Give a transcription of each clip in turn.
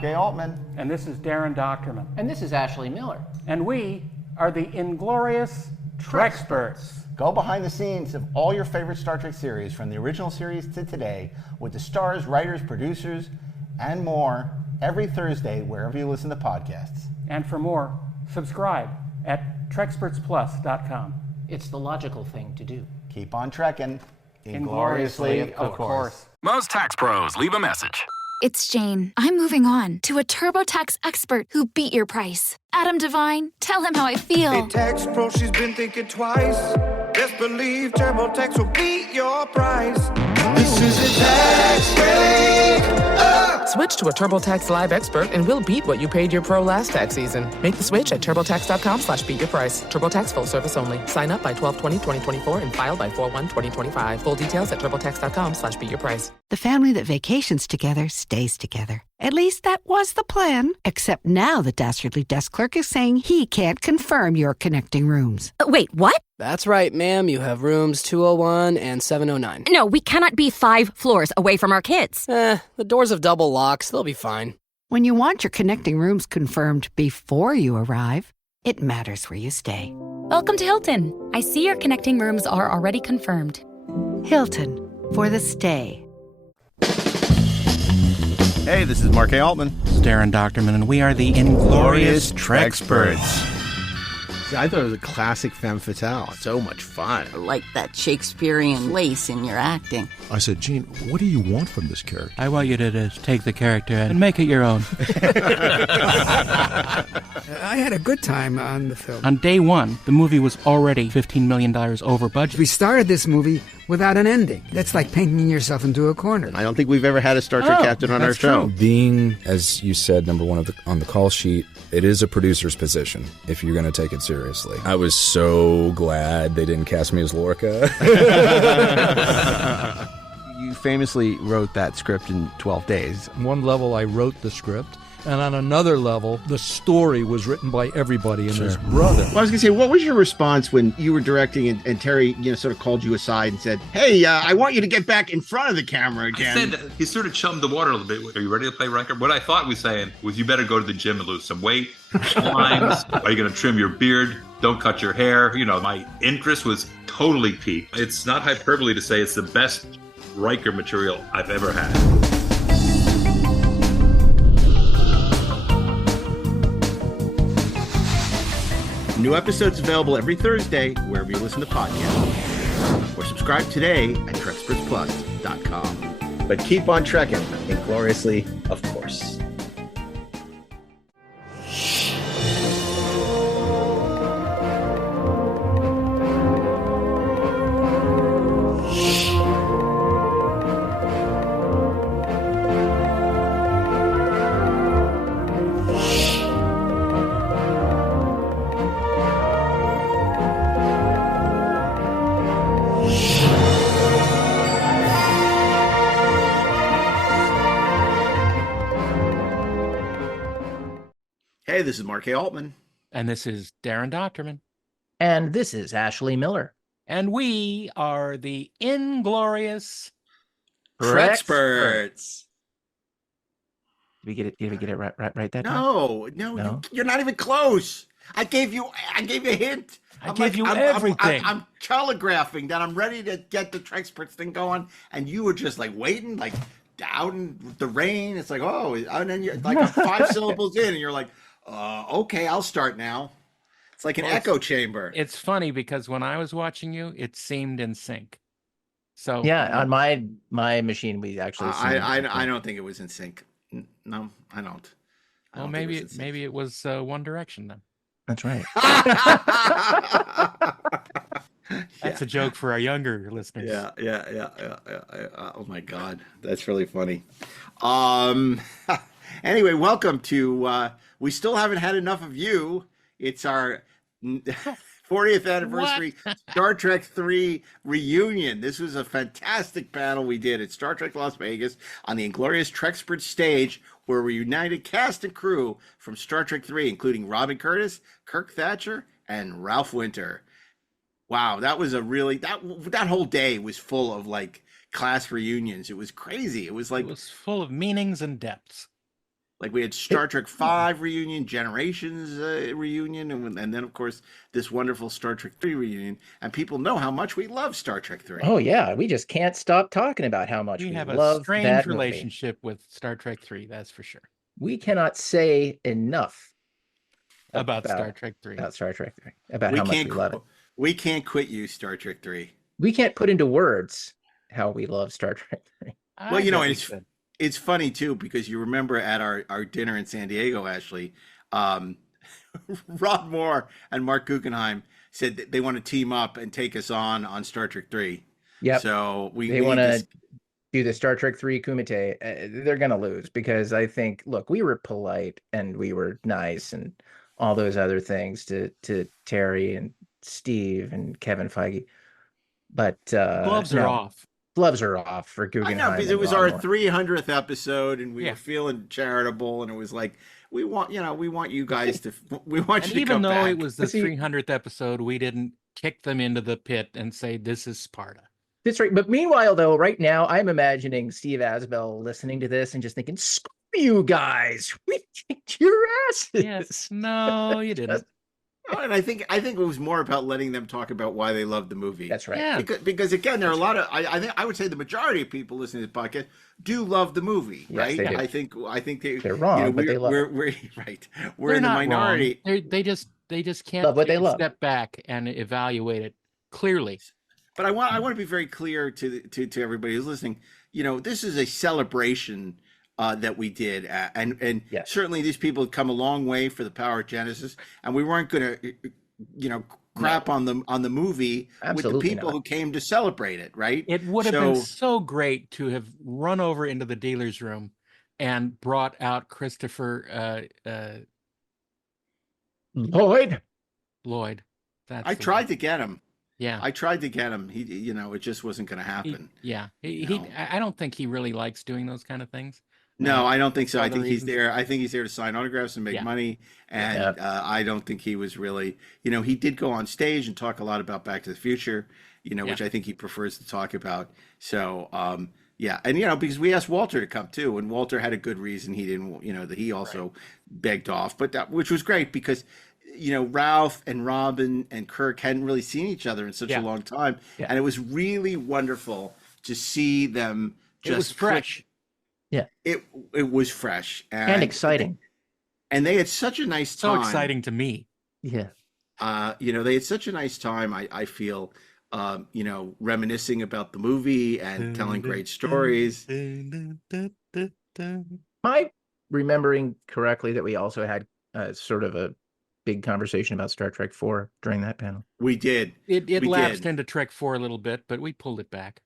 Mark A. Altman. And this is Darren Dochterman. And this is Ashley Miller. And we are the Inglorious Treksperts. Go behind the scenes of all your favorite Star Trek series, from the original series to today, with the stars, writers, producers, and more, every Thursday, wherever you listen to podcasts. And for more, subscribe at TrekspertsPlus.com. It's the logical thing to do. Keep on trekking. Ingloriously, of course. Most tax pros leave a message. It's Jane. I'm moving on to a TurboTax expert who beat your price. Adam Devine, tell him how I feel. Hey, tax pro, she's been thinking twice. Best believe TurboTax will beat your price. This is a tax break. Switch to a TurboTax Live expert and we'll beat what you paid your pro last tax season. Make the switch at TurboTax.com/beatyourprice. TurboTax full service only. Sign up by 12/20/2024 and file by 4/1/2025. Full details at TurboTax.com/beatyourprice. The family that vacations together stays together. At least that was the plan. Except now the dastardly desk clerk is saying he can't confirm your connecting rooms. Wait, what? That's right, ma'am. You have rooms 201 and 709. No, we cannot be 5 floors away from our kids. The doors have double locks. They'll be fine. When you want your connecting rooms confirmed before you arrive, it matters where you stay. Welcome to Hilton. I see your connecting rooms are already confirmed. Hilton, for the stay. Hey, this is Mark A. Altman. This is Darren Dochterman, and we are the Inglorious Treksperts. I thought it was a classic femme fatale. So much fun. I like that Shakespearean lace in your acting. I said, Gene, what do you want from this character? I want you to take the character and make it your own. I had a good time on the film. On day one, the movie was already $15 million over budget. We started this movie without an ending. That's like painting yourself into a corner. I don't think we've ever had a Star Trek captain on our show. True. Being, as you said, number one on the call sheet, it is a producer's position if you're going to take it seriously. I was so glad they didn't cast me as Lorca. You famously wrote that script in 12 days. On one level, I wrote the script. And on another level, the story was written by everybody and his brother. Well, I was going to say, what was your response when you were directing and Terry, sort of called you aside and said, hey, I want you to get back in front of the camera again? He sort of chummed the water a little bit. Are you ready to play Riker? What I thought he was saying was, you better go to the gym and lose some weight. Lines. Are you going to trim your beard? Don't cut your hair. My interest was totally piqued. It's not hyperbole to say it's the best Riker material I've ever had. New episodes available every Thursday, wherever you listen to podcasts. Or subscribe today at TrekspertsPlus.com. But keep on trekking, ingloriously, of course. Hey, this is Mark A. Altman. And this is Darren Dochterman. And this is Ashley Miller. And we are the Inglorious Treksperts. Did we get it right that time? No, you're not even close. I gave you a hint. I gave you everything. I'm telegraphing that I'm ready to get the Treksperts thing going, and you were just like waiting, like out in the rain. It's like, oh, and then you're like 5 syllables in, and you're like, okay, I'll start now. It's like an echo chamber. It's funny because when I was watching you, it seemed in sync. So yeah, on my machine, we actually. I don't think it was in sync. No, I don't. Well, maybe it was One Direction then. That's right. That's a joke for our younger listeners. Yeah. Oh my God, that's really funny. Anyway, welcome to. We still haven't had enough of you. It's our 40th anniversary Star Trek 3 reunion. This was a fantastic panel we did at Star Trek Las Vegas on the Inglorious Treksperts stage, where we united cast and crew from Star Trek 3, including Robin Curtis, KIRK, Thatcher, and Ralph Winter. Wow, that was a really that whole day was full of like class reunions. It was crazy. It was full of meanings and depths. Like we had Star Trek V reunion, Generations reunion, and then of course this wonderful Star Trek 3 reunion. And people know how much we love Star Trek 3. Oh yeah, we just can't stop talking about how much we have love a strange that relationship with Star Trek 3, that's for sure. We cannot say enough about Star Trek 3. About Star Trek 3. About how much we love it. We can't quit you, Star Trek 3. We can't put into words how we love Star Trek 3. Well, you know, it's funny too, because you remember at our dinner in San Diego, Ashley, Rod Moore and Mark Guggenheim said that they want to team up and take us on Star Trek 3. Yeah. So they want to do the Star Trek 3 Kumite. They're going to lose because I think, look, we were polite and we were nice and all those other things to Terry and Steve and Kevin Feige. But gloves are off. Gloves are off for Guggenheim. I know, because it was our 300th episode and we were feeling charitable, and it was like, we want you guys to, we want you to come back. Even though it was the 300th episode, we didn't kick them into the pit and say, this is Sparta. That's right. But meanwhile, though, right now, I'm imagining Steve Asbell listening to this and just thinking, screw you guys. We kicked your asses. Yes. No, you didn't. And I think it was more about letting them talk about why they loved the movie. That's right. Yeah. Because again, there are a lot of I would say the majority of people listening to this podcast do love the movie, right? Yes, I think they're wrong, but they love it. We're right. We're in the minority. They just can't love what they love. Step back and evaluate it clearly. But I want to be very clear to everybody who's listening. You know, this is a celebration that we did, and yes. Certainly these people had come a long way for the Power of Genesis, and we weren't going to, crap on the movie. Absolutely with the people not. who came to celebrate it, right? It would have been so great to have run over into the dealer's room and brought out Christopher Lloyd. I tried to get him. Yeah, I tried to get him. He, it just wasn't going to happen. I don't think he really likes doing those kind of things. No, I don't think so. I think he's reasons. there. I think he's there to sign autographs and make money. And I don't think he was really, he did go on stage and talk a lot about Back to the Future, which I think he prefers to talk about. So, and, because we asked Walter to come too, and Walter had a good reason he didn't, that he also begged off, which was great because, Ralph and Robin and Kirk hadn't really seen each other in such a long time. Yeah. And it was really wonderful to see them just. It was fresh. Yeah, it was fresh and exciting, and they had such a nice time. So exciting to me. Yeah, they had such a nice time. I feel, reminiscing about the movie and telling great stories. Am I remembering correctly that we also had sort of a big conversation about Star Trek 4 during that panel? We did. It lapsed into Trek 4 a little bit, but we pulled it back.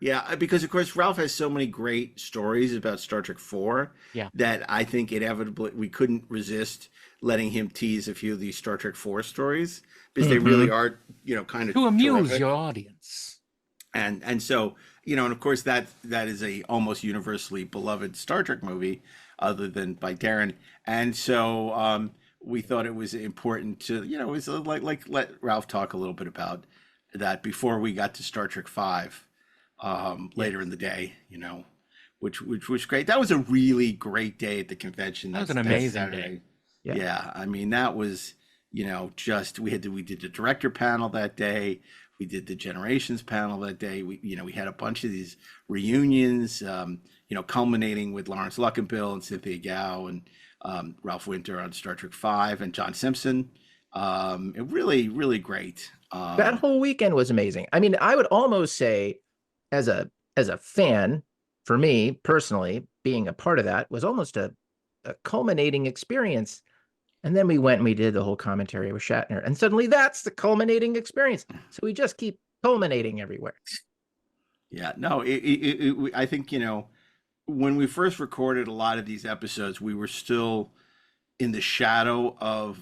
Yeah, because of course Ralph has so many great stories about Star Trek 4 that I think inevitably we couldn't resist letting him tease a few of these Star Trek 4 stories because they really are, kind of to amuse terrific. Your audience. And so, and of course that is a almost universally beloved Star Trek movie other than by Darren. And so we thought it was important to, it was like let Ralph talk a little bit about that before we got to Star Trek 5. Later in the day, which was great. That was a really great day at the convention. That was an amazing day. Yeah. I mean, that was, we did the director panel that day. We did the Generations panel that day. We had a bunch of these reunions, culminating with Lawrence Luckenbill and Cynthia Gao and Ralph Winter on Star Trek 5 and John Simpson. Really, really great. That whole weekend was amazing. I mean, I would almost say, as a fan, for me personally, being a part of that was almost a culminating experience. And then we went and we did the whole commentary with Shatner, and suddenly that's the culminating experience. So we just keep culminating everywhere. Yeah, no, I think, when we first recorded a lot of these episodes, we were still in the shadow of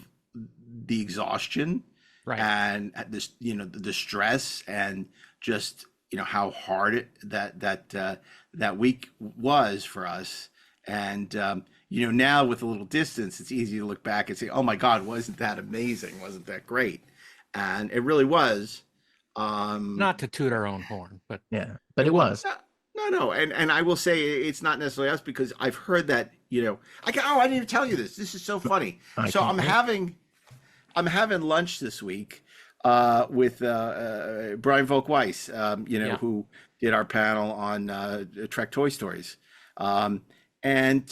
the exhaustion and this, the stress and just, how hard that week was for us. And, now with a little distance, it's easy to look back and say, oh my God, wasn't that amazing? Wasn't that great? And it really was. Not to toot our own horn, but it was. No. And I will say it's not necessarily us because I've heard that, I didn't even tell you this. This is so funny. So I'm having lunch this week with Brian Volk-Weiss, who did our panel on Trek Toy Stories. And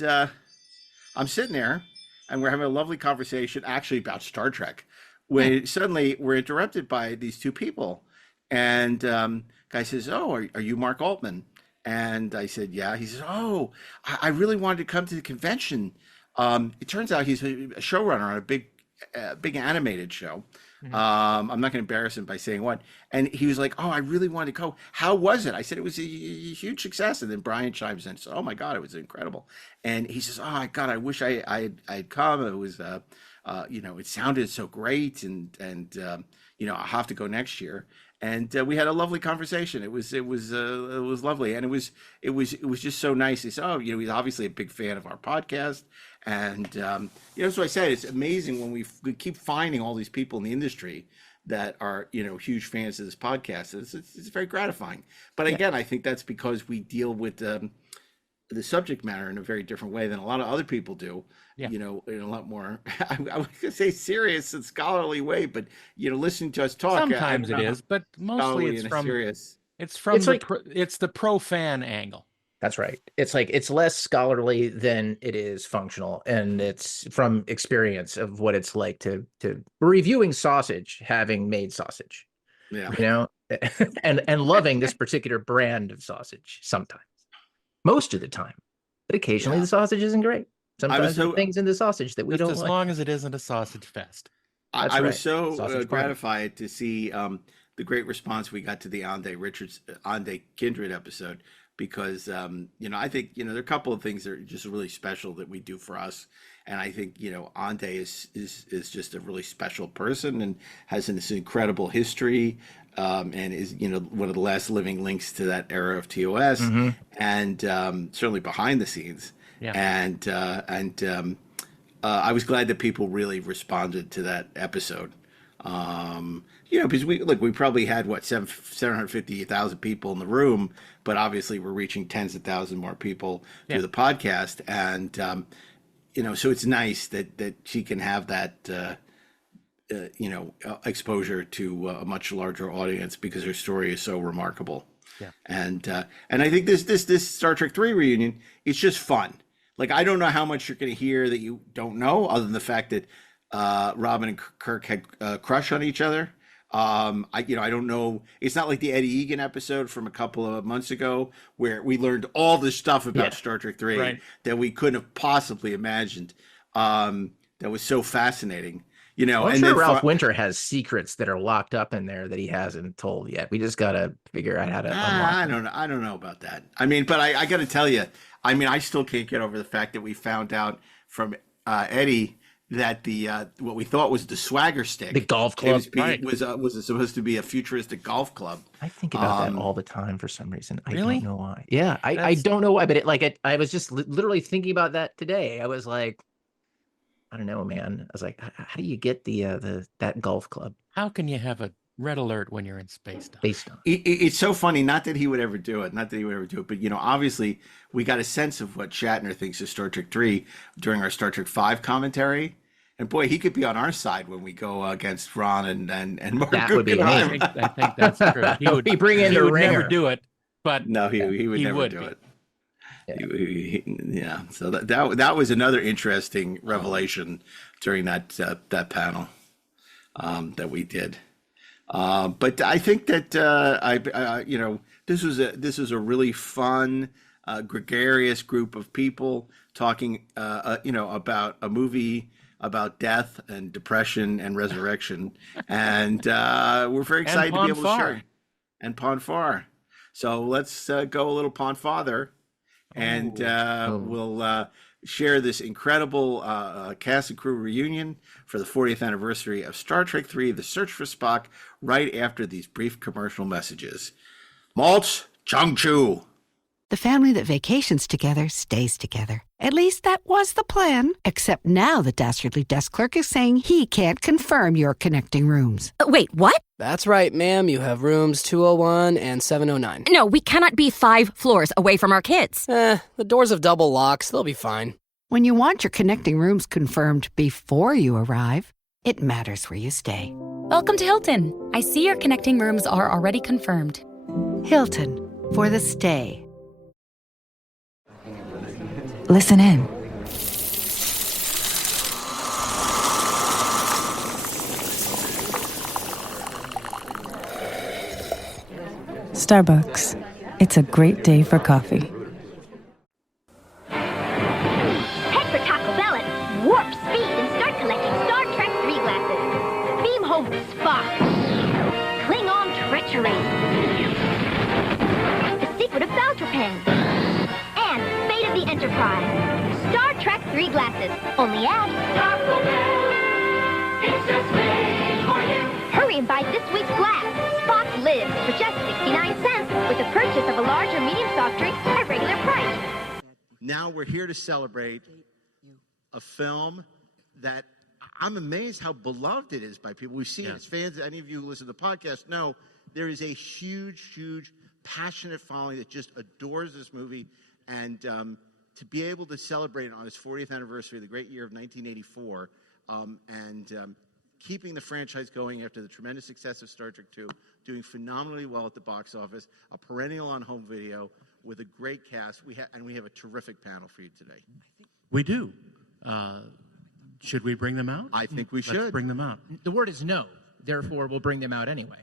I'm sitting there and we're having a lovely conversation actually about Star Trek. When suddenly we're interrupted by these two people. And guy says, "Oh, are you Mark Altman?" And I said, "Yeah." He says, "Oh, I really wanted to come to the convention." It turns out he's a showrunner on a big animated show. Mm-hmm. I'm not going to embarrass him by saying what. And he was like, "Oh, I really wanted to go. How was it?" I said, "It was a huge success." And then Brian chimes in and says, "Oh my God, it was incredible." And he says, "Oh my God, I wish I'd come. It was, it sounded so great. And I'll have to go next year." And we had a lovely conversation. It was lovely, and it was just so nice. He said, "Oh, he's obviously a big fan of our podcast," and that's what I said. It's amazing when we keep finding all these people in the industry that are huge fans of this podcast. It's very gratifying. but again, I think that's because we deal with the subject matter in a very different way than a lot of other people do. In a lot more, I would say serious and scholarly way, but listening to us talk. Sometimes it is, but mostly it's the pro fan angle. That's right. It's like it's less scholarly than it is functional, and it's from experience of what it's like to reviewing sausage, having made sausage. Yeah. and loving this particular brand of sausage sometimes. Most of the time. But occasionally the sausage isn't great. Sometimes there are things in the sausage that we don't like. As long as it isn't a sausage fest. I was so gratified to see the great response we got to the Ande Kindred episode, because I think there are a couple of things that are just really special that we do for us, and I think Ande is just a really special person and has this incredible history, and is one of the last living links to that era of TOS, and certainly behind the scenes. And I was glad that people really responded to that episode. Because we probably had 750,000 people in the room, but obviously we're reaching tens of thousands more people through the podcast, and so it's nice that she can have that exposure to a much larger audience, because her story is so remarkable. And I think this Star Trek 3 reunion, it's just fun. Like, I don't know how much you're going to hear that you don't know, other than the fact that Robin and Kirk had a crush on each other. I don't know. It's not like the Eddie Egan episode from a couple of months ago where we learned all this stuff about Star Trek 3 that we couldn't have possibly imagined. That was so fascinating. I'm sure Ralph Winter has secrets that are locked up in there that he hasn't told yet. We just got to figure out how to unlock them. I don't know about that. I mean, but I got to tell you, I still can't get over the fact that we found out from Eddie that the what we thought was the swagger stick, the golf club, was supposed to be a futuristic golf club. I think about that all the time for some reason. I don't know why. Yeah, I don't know why, but I was just literally thinking about that today. I was like, I don't know, man. I was like, how do you get that golf club? How can you have a red alert when you're in space time? It's so funny. Not that he would ever do it. But obviously, we got a sense of what Shatner thinks of Star Trek 3 during our Star Trek 5 commentary. And boy, he could be on our side when we go against Ron and Mark. That would be amazing. I think that's true. He would bring in the ringer. Never do it, but no, he would never do it. Yeah. So that was another interesting revelation during that panel that we did. But I think that this was a really fun, gregarious group of people talking about a movie about death and depression and resurrection, and we're very excited to be able to share. And Pon Farr. So let's go a little Pon Farther. And we'll share this incredible cast and crew reunion for the 40th anniversary of Star Trek 3, The Search for Spock, right after these brief commercial messages. Maltz, Changchu. The family that vacations together stays together. At least that was the plan. Except now the dastardly desk clerk is saying he can't confirm your connecting rooms. Wait, what? That's right, ma'am. You have rooms 201 and 709. No, we cannot be 5 floors away from our kids. The doors have double locks. They'll be fine. When you want your connecting rooms confirmed before you arrive, it matters where you stay. Welcome to Hilton. I see your connecting rooms are already confirmed. Hilton, for the stay. Listen in. Starbucks. It's a great day for coffee. Head for Taco Bell at warp speed and start collecting Star Trek 3 glasses. Beam home Spock. Klingon treachery. The secret of Valtrapan. And fate of the Enterprise. Star Trek 3 glasses. Only at Taco Bell. It's just made for you. Hurry and buy this week's glass. Spock lives for just 69 cents with the purchase of a large or medium soft drink at regular price. Now we're here to celebrate a film that I'm amazed how beloved it is by people. We've seen its fans. Any of you who listen to the podcast know there is a huge, huge, passionate following that just adores this movie. And to be able to celebrate it on its 40th anniversary, the great year of 1984, keeping the franchise going after the tremendous success of Star Trek II, doing phenomenally well at the box office, a perennial on home video with a great cast. We have a terrific panel for you today. We do. Should we bring them out? I think we should. Let's bring them out. The word is no. Therefore, we'll bring them out anyway.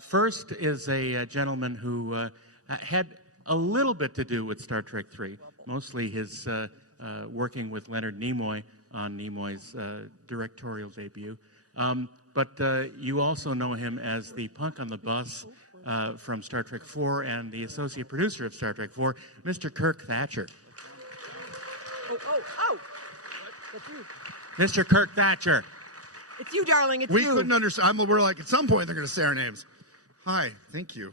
First is a gentleman who had a little bit to do with Star Trek III, mostly his working with Leonard Nimoy on Nimoy's directorial debut. But you also know him as the punk on the bus from Star Trek IV and the associate producer of Star Trek IV, Mr. KIRK Thatcher. Oh. Mr. KIRK Thatcher. It's you, darling. It's we you. Couldn't understand. We're like, at some point, they're going to say our names. Hi, thank you.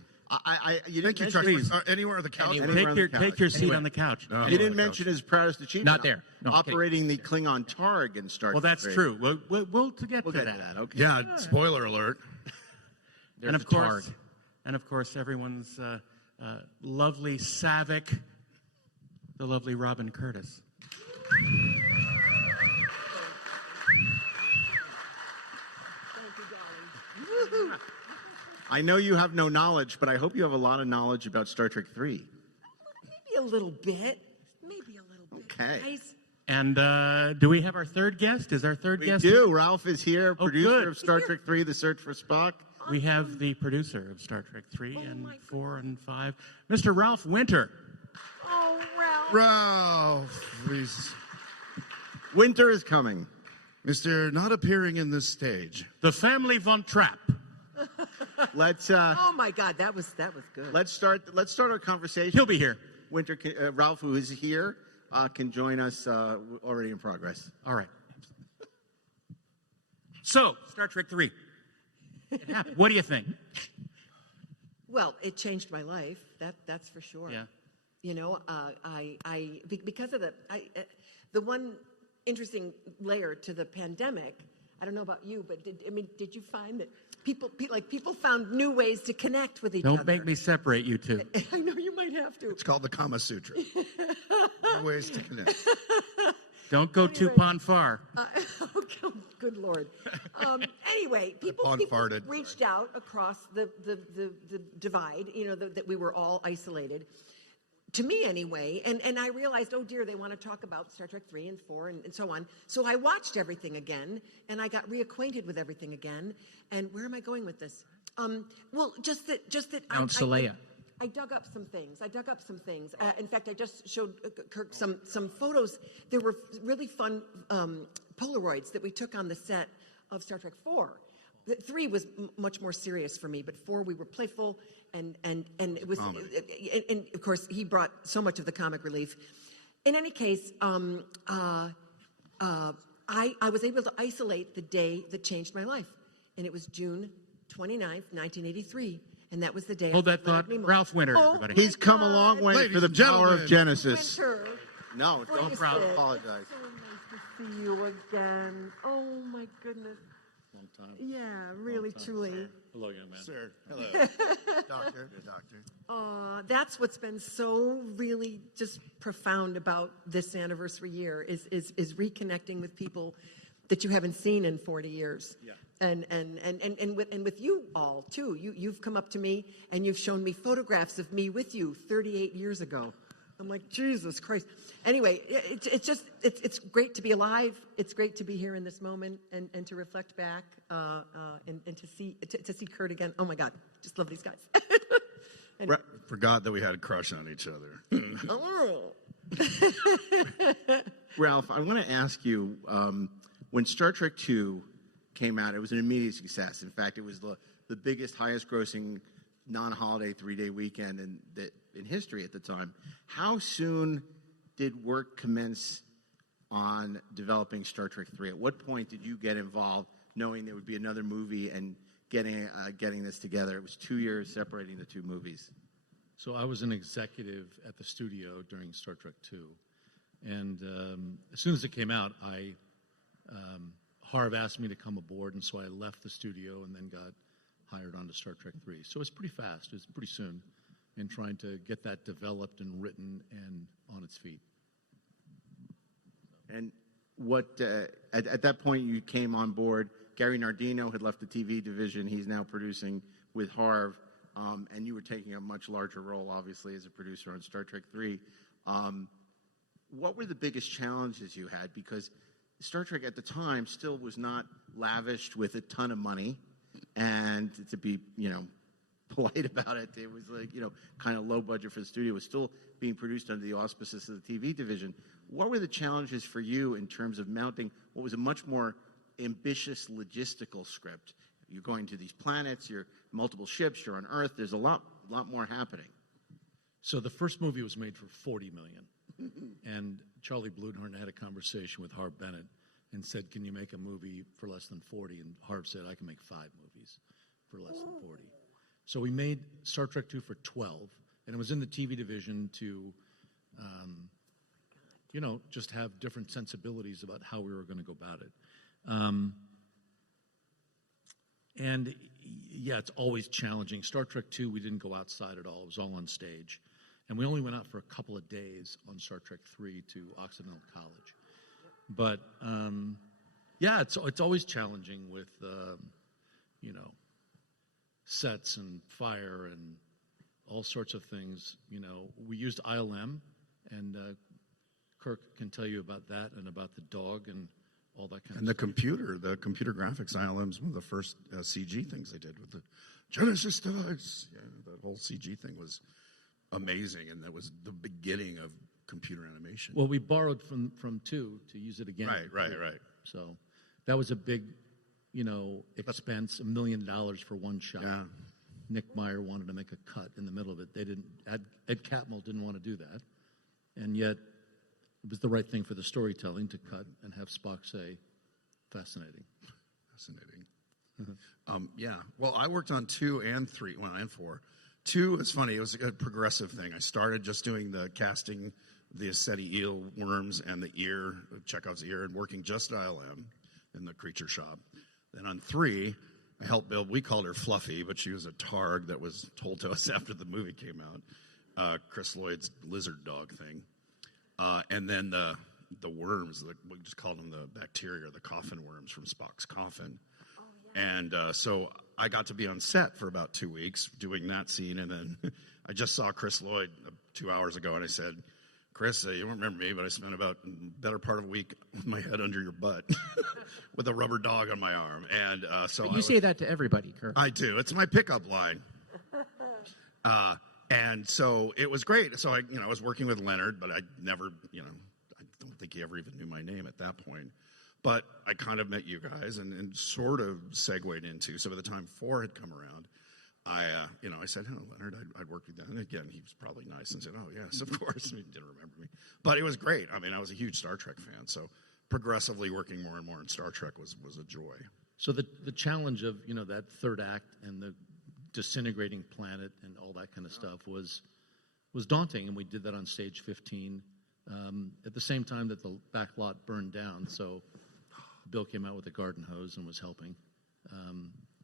You thank you, Treksperts. Anywhere on the couch? Take your seat on the couch. You didn't mention his proudest achievement. Not there. No, operating the Klingon Targ in Star Trek. Well, that's true. We'll get to that. Okay. Yeah, spoiler alert. And of course, everyone's lovely Savick, the lovely Robin Curtis. I know you have no knowledge, but I hope you have a lot of knowledge about Star Trek III. Maybe a little bit. Okay. Guys. And do we have our third guest? Is our third guest? We do. Ralph is here, Oh, producer good. of Star Trek III, The Search for Spock. We have the producer of Star Trek 3 and 4 and 5, Mr. Ralph Winter. Oh, Ralph. Ralph, please. Winter is coming. Mr. Not appearing in this stage. The Family Von Trapp. Let's. Oh my God, that was good. Let's start our conversation. He'll be here. Winter, Ralph, who is here, can join us already in progress. All right. So, Star Trek 3. It happened. What do you think? Well, it changed my life. That's for sure. Yeah. You know, because of the one interesting layer to the pandemic. I don't know about you, but did you find that people found new ways to connect with each other? Don't make me separate you two. I know you might have to. It's called the Kama Sutra. New ways to connect. Don't go too pon far. Good Lord. Anyway, people reached out across the divide, you know, that we were all isolated. To me, anyway, and I realized, oh dear, they want to talk about Star Trek 3 and 4 and so on. So I watched everything again, and I got reacquainted with everything again. And where am I going with this? Well, just that. Mount Saleya. I dug up some things. In fact, I just showed Kirk some photos. There were really fun Polaroids that we took on the set of Star Trek 4. 3 was much more serious for me, but 4 we were playful, and it was, and of course he brought so much of the comic relief. In any case, I was able to isolate the day that changed my life, and it was June 29th, 1983. And that was the day. Hold that thought. Ralph Winter, everybody. He's come a long way for the power of Genesis. Winter. No, don't apologize. So nice to see you again. Oh, my goodness. Long time. Yeah, really, truly. Sir. Hello, young man. Sir, hello. Doctor. That's what's been so really just profound about this anniversary year is reconnecting with people that you haven't seen in 40 years. Yeah. And with you all too. You've come up to me and you've shown me photographs of me with you 38 years ago. I'm like, Jesus Christ. Anyway, it's great to be alive. It's great to be here in this moment and to reflect back and to see Kurt again. Oh my God, just love these guys. Anyway. Forgot that we had a crush on each other. Oh. Ralph, I want to ask you, when Star Trek II came out, it was an immediate success. In fact, it was the biggest, highest grossing non-holiday 3-day weekend in history at the time. How soon did work commence on developing Star Trek 3? At what point did you get involved, knowing there would be another movie and getting this together? It was 2 years separating the two movies. So I was an executive at the studio during Star Trek II. And as soon as it came out, Harv asked me to come aboard, and so I left the studio and then got hired onto Star Trek 3. So it was pretty fast. It was pretty soon in trying to get that developed and written and on its feet. And what at that point you came on board. Gary Nardino had left the TV division. He's now producing with Harv, and you were taking a much larger role, obviously, as a producer on Star Trek 3. What were the biggest challenges you had? Because Star Trek at the time still was not lavished with a ton of money, and to be, polite about it, it was like, kind of low budget for the studio. It was still being produced under the auspices of the TV division. What were the challenges for you in terms of mounting what was a much more ambitious logistical script? You're going to these planets, you're multiple ships, you're on Earth. There's a lot more happening. So the first movie was made for $40 million. And Charlie Bludenhorn had a conversation with Harv Bennett and said, can you make a movie for less than 40? And Harv said, I can make 5 movies for less than 40. So we made Star Trek II for 12, and it was in the TV division to, just have different sensibilities about how we were going to go about it. And yeah, it's always challenging. Star Trek II, we didn't go outside at all. It was all on stage. And we only went out for a couple of days on Star Trek III to Occidental College. But, yeah, it's always challenging with, sets and fire and all sorts of things. We used ILM, and KIRK can tell you about that and about the dog and all that kind of stuff. And the computer graphics, ILM's one of the first CG things they did with the Genesis device. Yeah, that whole CG thing was amazing, and that was the beginning of computer animation. Well, we borrowed from 2 to use it again. Right. So that was a big, expense, $1 million for one shot. Yeah. Nick Meyer wanted to make a cut in the middle of it. Ed Catmull didn't want to do that. And yet, it was the right thing for the storytelling to cut and have Spock say, fascinating. Yeah. Well, I worked on 2 and 3, and 4. 2 is funny. It was a progressive thing. I started just doing the casting, the Aceti eel worms and the ear, Chekhov's ear, and working just at ILM in the creature shop. Then on 3, I helped build, we called her Fluffy, but she was a targ that was told to us after the movie came out, Chris Lloyd's lizard dog thing. And then the worms, we just called them the bacteria, the coffin worms from Spock's coffin. Oh, yeah. And so I got to be on set for about 2 weeks doing that scene, and then I just saw Chris Lloyd 2 hours ago, and I said, Chris, you don't remember me, but I spent about better part of a week with my head under your butt with a rubber dog on my arm. And so you say that to everybody, Kirk. I do. It's my pickup line. And so it was great. So I was working with Leonard, but I never, I don't think he ever even knew my name at that point. But I kind of met you guys and sort of segued into. So by the time 4 had come around, I said, hello, Leonard, I'd work with you. And again, he was probably nice and said, oh, yes, of course. He didn't remember me. But it was great. I mean, I was a huge Star Trek fan. So progressively working more and more in Star Trek was a joy. So the challenge of, that third act and the disintegrating planet and all that kind of stuff was daunting. And we did that on stage 15 at the same time that the back lot burned down. So Bill came out with a garden hose and was helping.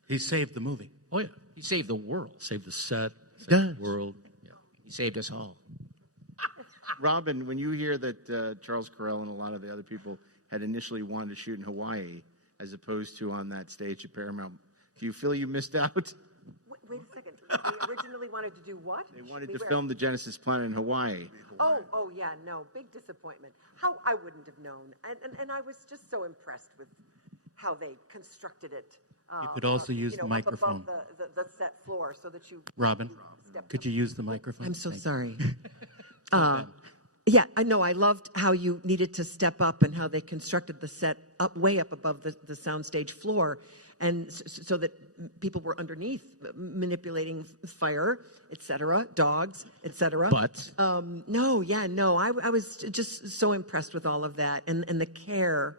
He saved the movie. Oh, yeah. He saved the world. Saved the set, saved the world. Yeah. He saved us all. Robin, when you hear that Charles Correll and a lot of the other people had initially wanted to shoot in Hawaii as opposed to on that stage at Paramount, do you feel you missed out? Wait a second. They originally wanted to do what? They wanted to film the Genesis planet in Hawaii. Oh yeah, no, big disappointment. How I wouldn't have known, and I was just so impressed with how they constructed it. You could also use the microphone. Up above the set floor, so that you. Robin, could you use the microphone? I'm so sorry. Yeah, I know. I loved how you needed to step up and how they constructed the set up way up above the soundstage floor, and so that people were underneath manipulating fire, etc., dogs, etc. But no, I was just so impressed with all of that and the care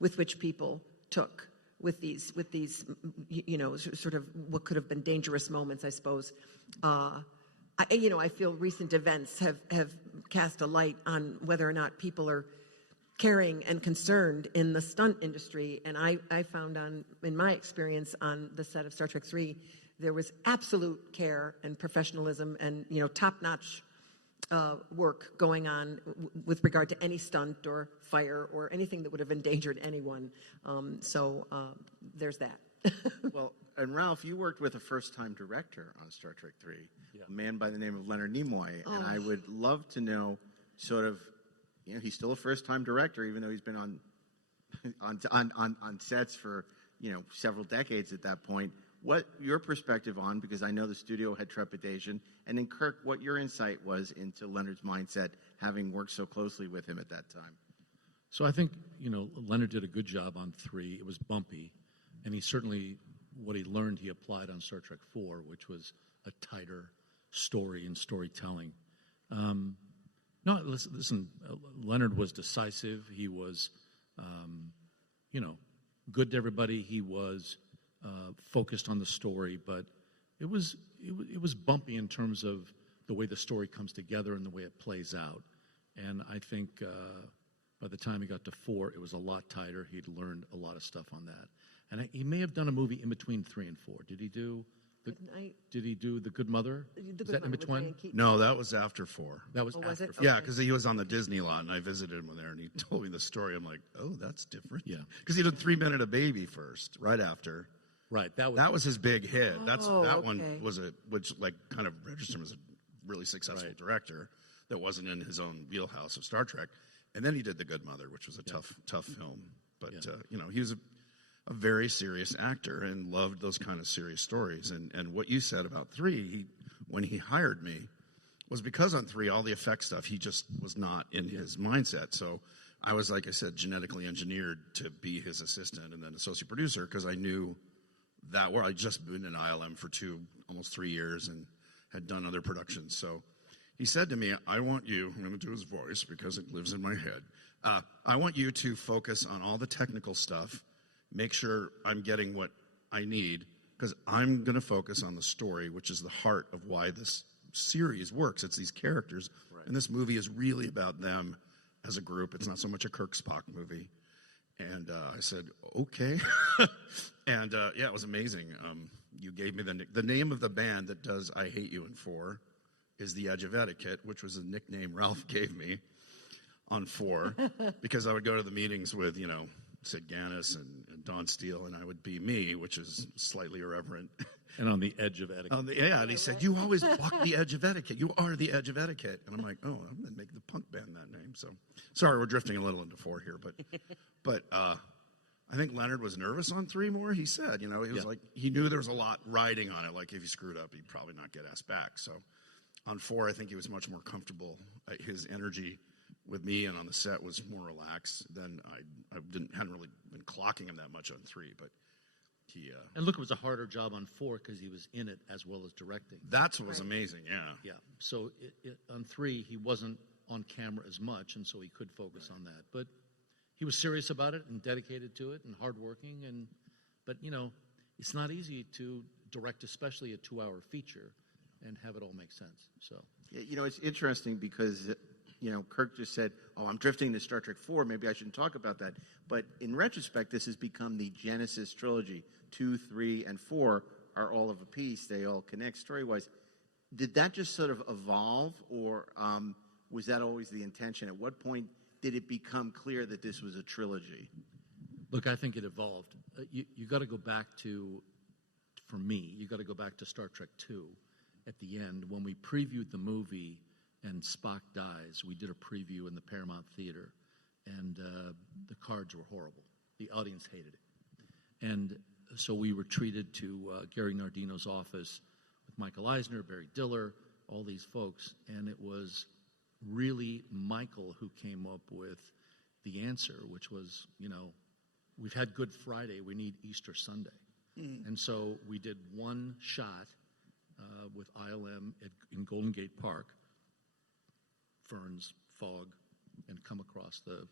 with which people took with these sort of what could have been dangerous moments, I suppose. I feel recent events have cast a light on whether or not people are caring and concerned in the stunt industry. And I found in my experience on the set of Star Trek 3, there was absolute care and professionalism and, top-notch work going on with regard to any stunt or fire or anything that would have endangered anyone. So there's that. Well, and Ralph, you worked with a first-time director on Star Trek 3, a man by the name of Leonard Nimoy, and I would love to know, sort of, he's still a first-time director, even though he's been on sets for several decades at that point. What your perspective on, because I know the studio had trepidation, and then Kirk, what your insight was into Leonard's mindset, having worked so closely with him at that time. So I think Leonard did a good job on 3. It was bumpy, and he certainly, what he learned, he applied on Star Trek 4, which was a tighter story and storytelling. No, listen, Leonard was decisive. He was, good to everybody. He was focused on the story, but it was bumpy in terms of the way the story comes together and the way it plays out. And I think by the time he got to 4, it was a lot tighter. He'd learned a lot of stuff on that. And he may have done a movie in between 3 and 4. Did he do The Good Mother? Is that in between? No, that was after 4. That was after 4. Yeah, because he was on the Disney lot, and I visited him there, and he told me the story. I'm like, oh, that's different. Yeah. Because he did 3 Minute a Baby first, right after. Right. That was his big hit. Okay. One was which kind of registered him as a really successful director that wasn't in his own wheelhouse of Star Trek. And then he did The Good Mother, which was a tough film. But, he was a very serious actor and loved those kind of serious stories. And what you said about 3, when he hired me, was because on 3, all the effect stuff, he just was not in his mindset. So I was, like I said, genetically engineered to be his assistant and then associate producer because I knew that I'd just been in ILM for almost 3 years and had done other productions. So he said to me, I want you, I'm going to do his voice because it lives in my head. I want you to focus on all the technical stuff. Make sure I'm getting what I need because I'm going to focus on the story, which is the heart of why this series works. It's these characters, and this movie is really about them as a group. It's not so much a Kirk Spock movie. And I said, okay. And it was amazing. You gave me the name of the band that does I Hate You in 4 is The Edge of Etiquette, which was a nickname Ralph gave me on 4 because I would go to the meetings with, Sid Ganis and Don Steele, and I would be me, which is slightly irreverent. And on the edge of etiquette. And he said, you always walk the edge of etiquette. You are the edge of etiquette. And I'm like, oh, I'm going to make the punk band that name. So, sorry, we're drifting a little into 4 here. But I think Leonard was nervous on 3 more, he said. He was like, he knew there was a lot riding on it. Like, if he screwed up, he'd probably not get asked back. So, on 4, I think he was much more comfortable. His energy with me and on the set was more relaxed than I hadn't really been clocking him that much on 3, but he and look, it was a harder job on 4 because he was in it as well as directing. That's what was amazing. Yeah. So on 3 he wasn't on camera as much, and so he could focus on that. But he was serious about it and dedicated to it and hardworking. But it's not easy to direct, especially a 2-hour feature, and have it all make sense. So it's interesting because Kirk just said, "Oh, I'm drifting to Star Trek 4. Maybe I shouldn't talk about that." But in retrospect, this has become the Genesis trilogy. 2, 3, and 4 are all of a piece. They all connect story-wise. Did that just sort of evolve, or was that always the intention? At what point did it become clear that this was a trilogy? Look, I think it evolved. You got to go back to, for me, you got to go back to Star Trek 2 at the end. When we previewed the movie and Spock dies, we did a preview in the Paramount Theater, and the cards were horrible. The audience hated it. And so we retreated to Gary Nardino's office with Michael Eisner, Barry Diller, all these folks, and it was really Michael who came up with the answer, which was, we've had Good Friday, we need Easter Sunday. And so we did one shot with ILM in Golden Gate Park, ferns, fog, and come across the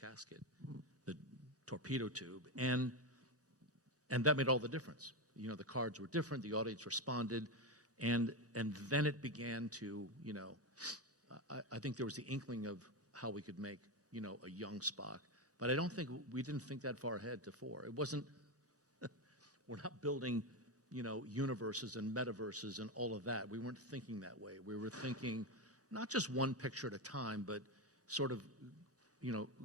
casket, the torpedo tube, and that made all the difference. The cards were different, the audience responded, and then it began to, I think there was the inkling of how we could make, a young Spock. But I don't think, we didn't think that far ahead to 4. It wasn't, we're not building, universes and metaverses and all of that. We weren't thinking that way. We were thinking not just one picture at a time, but sort of,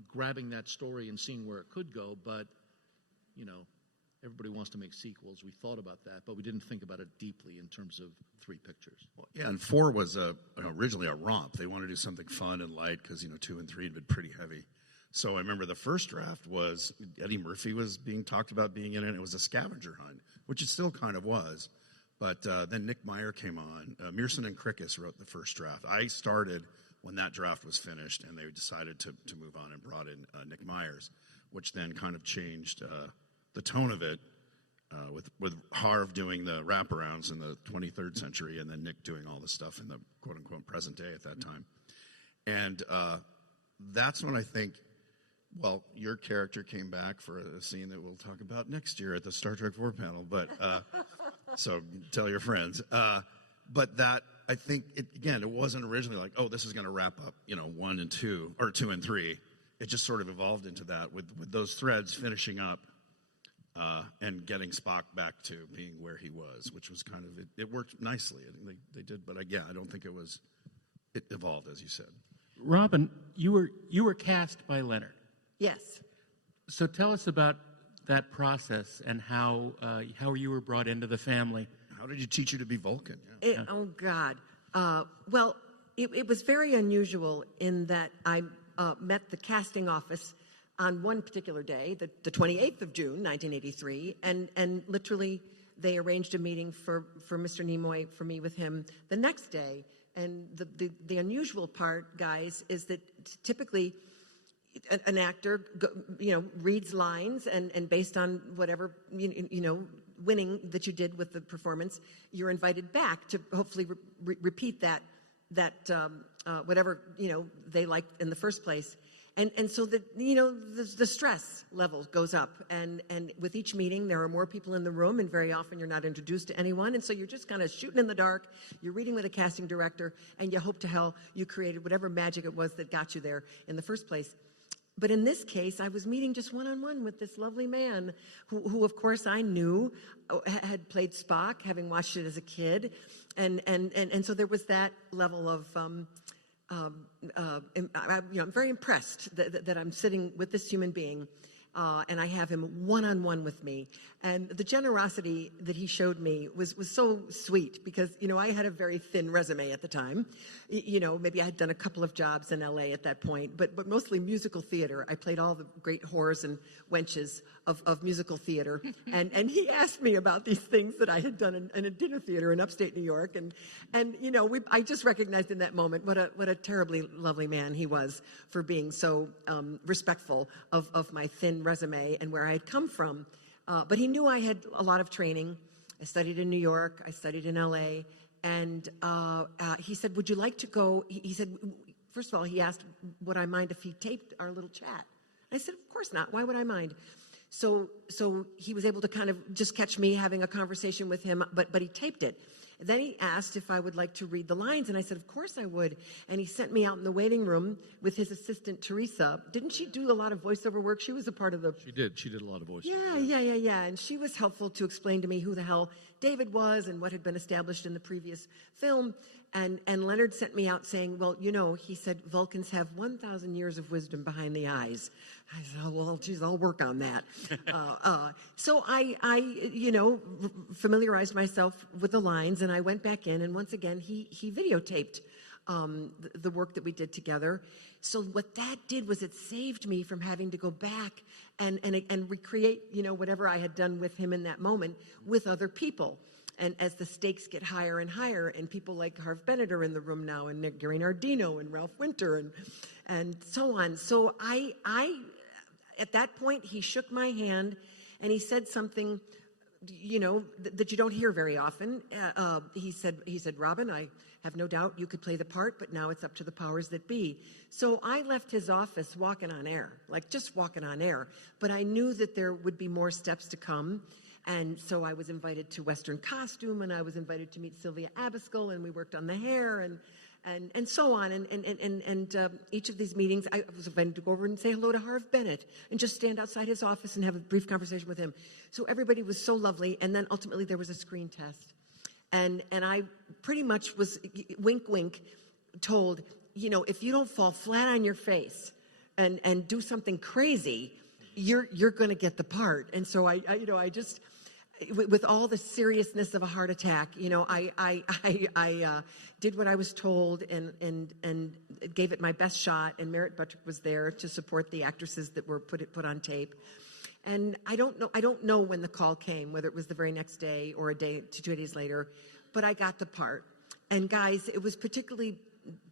grabbing that story and seeing where it could go. But, everybody wants to make sequels. We thought about that, but we didn't think about it deeply in terms of 3 pictures. Well, yeah, and 4 was originally a romp. They wanted to do something fun and light because 2 and 3 had been pretty heavy. So I remember the first draft was Eddie Murphy was being talked about being in it. It was a scavenger hunt, which it still kind of was. But then Nick Meyer came on. Mearson and Krikis wrote the first draft. I started when that draft was finished, and they decided to move on and brought in Nick Myers, which then kind of changed the tone of it, with Harv doing the wraparounds in the 23rd century, and then Nick doing all the stuff in the quote-unquote present day at that time. And that's when I think, well, your character came back for a scene that we'll talk about next year at the Star Trek 4 panel, but so tell your friends. But that, I think, it wasn't originally like, oh, this is going to wrap up, 1 and 2, or 2 and 3. It just sort of evolved into that with those threads finishing up. And getting Spock back to being where he was, which was kind of, it worked nicely. I think they did, but again, I don't think it evolved, as you said. Robin, you were cast by Leonard. Yes. So tell us about that process and how you were brought into the family. How did you teach you to be Vulcan? Oh, God. Well, it was very unusual in that I met the casting office on one particular day, the 28th of June, 1983, and literally they arranged a meeting for Mr. Nimoy, for me with him, the next day. And the unusual part, guys, is that typically an actor, reads lines, and based on whatever, winning that you did with the performance, you're invited back to hopefully repeat that whatever, they liked in the first place. And so the stress level goes up, and with each meeting there are more people in the room, and very often you're not introduced to anyone, and so you're just kind of shooting in the dark. You're reading with a casting director, and you hope to hell you created whatever magic it was that got you there in the first place. But in this case, I was meeting just one-on-one with this lovely man who of course I knew had played Spock, having watched it as a kid, and so there was that level of I'm very impressed that I'm sitting with this human being, and I have him one-on-one with me. And the generosity that he showed me was so sweet because, I had a very thin resume at the time. Maybe I had done a couple of jobs in LA at that point, but mostly musical theater. I played all the great whores and wenches of musical theater. And he asked me about these things that I had done in a dinner theater in upstate New York. And I just recognized in that moment what a terribly lovely man he was for being so respectful of my thin resume and where I had come from. But he knew I had a lot of training. I studied in New York. I studied in LA. And he said, would you like to go? He said, first of all, he asked, would I mind if he taped our little chat? I said, of course not. Why would I mind? So he was able to kind of just catch me having a conversation with him, but he taped it. Then he asked if I would like to read the lines, and I said, of course I would. And he sent me out in the waiting room with his assistant, Teresa. Didn't she do a lot of voiceover work? She was a part of the... She did. She did a lot of voiceover. Yeah. And she was helpful to explain to me who the hell David was and what had been established in the previous film. And Leonard sent me out saying, well, he said, Vulcans have 1,000 years of wisdom behind the eyes. I said, oh, well, geez, I'll work on that. So I familiarized myself with the lines, and I went back in, and once again, he videotaped the work that we did together. So what that did was it saved me from having to go back and recreate, whatever I had done with him in that moment with other people. And as the stakes get higher and higher, and people like Harv Bennett are in the room now, and Gary Nardino and Ralph Winter and so on. So I at that point, he shook my hand and he said something, that you don't hear very often. He said, Robin, I have no doubt you could play the part, but now it's up to the powers that be. So I left his office walking on air, like just walking on air. But I knew that there would be more steps to come. And so I was invited to Western Costume, and I was invited to meet Sylvia Abiskill, and we worked on the hair and so on. And each of these meetings, I was invited to go over and say hello to Harv Bennett and just stand outside his office and have a brief conversation with him. So everybody was so lovely. And then ultimately there was a screen test. And I pretty much was, wink, wink, told, if you don't fall flat on your face and do something crazy, you're going to get the part. And so I just... with all the seriousness of a heart attack, I did what I was told and gave it my best shot. And Merritt Buttrick was there to support the actresses that were put on tape. And I don't know when the call came, whether it was the very next day or a day to 2 days later, but I got the part. And guys, it was particularly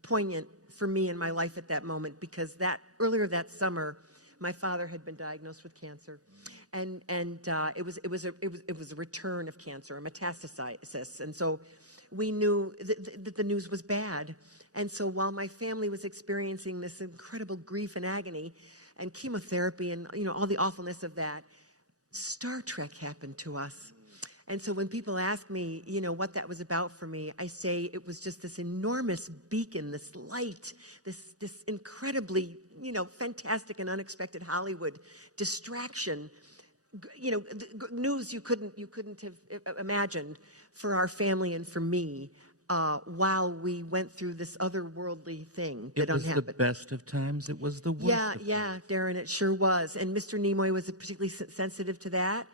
poignant for me in my life at that moment, because earlier that summer, my father had been diagnosed with cancer. And it was a return of cancer, a metastasis, and so we knew that the news was bad. And so while my family was experiencing this incredible grief and agony, and chemotherapy, and all the awfulness of that, Star Trek happened to us. And so when people ask me, what that was about for me, I say it was just this enormous beacon, this light, this incredibly, fantastic and unexpected Hollywood distraction. News you couldn't have imagined for our family and for me while we went through this otherworldly thing that It was happened. the best of times. It was the worst of times. Yeah, Darren, it sure was. And Mr. Nimoy was particularly sensitive to that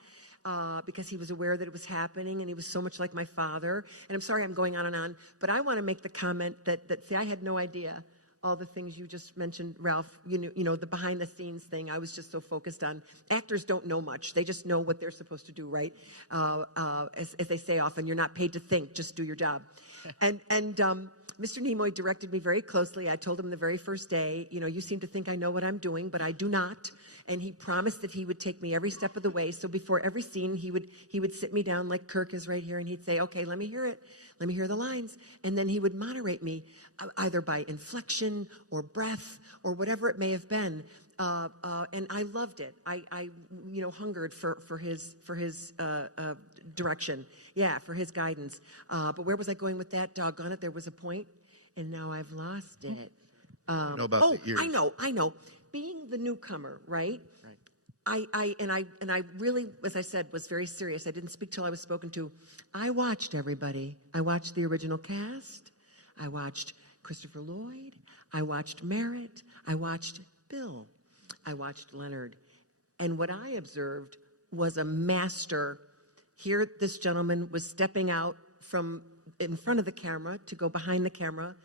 because he was aware that it was happening, and he was so much like my father. And I'm sorry I'm going on and on, but I want to make the comment that see, I had no idea all the things you just mentioned, Ralph, the behind the scenes thing. I was just so focused on, actors don't know much. They just know what they're supposed to do, right? As they say often, you're not paid to think, just do your job. And Mr. Nimoy directed me very closely. I told him the very first day, you seem to think I know what I'm doing, but I do not. And he promised that he would take me every step of the way. So before every scene, he would sit me down like KIRK is right here, and he'd say, okay, let me hear it. Let me hear the lines. And then he would moderate me either by inflection or breath or whatever it may have been. And I loved it. I hungered for his direction. Yeah, for his guidance. But where was I going with that? Doggone it, there was a point, and now I've lost it. I know about the ears. I know. Being the newcomer, right? I really, as I said, was very serious. I didn't speak till I was spoken to. I watched everybody. I watched the original cast. I watched Christopher Lloyd. I watched Merritt. I watched Bill. I watched Leonard. And what I observed was a master. Here, this gentleman was stepping out from in front of the camera to go behind the camera.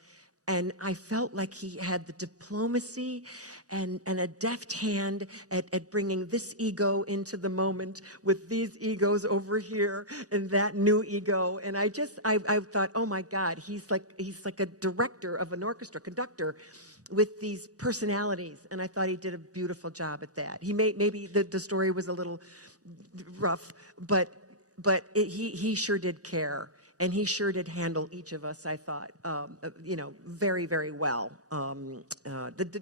And I felt like he had the diplomacy and a deft hand at bringing this ego into the moment with these egos over here and that new ego. And I thought, oh my God, he's like a director of an orchestra, conductor with these personalities. And I thought he did a beautiful job at that. Maybe the story was a little rough, but he sure did care. And he sure did handle each of us, I thought, very, very well. The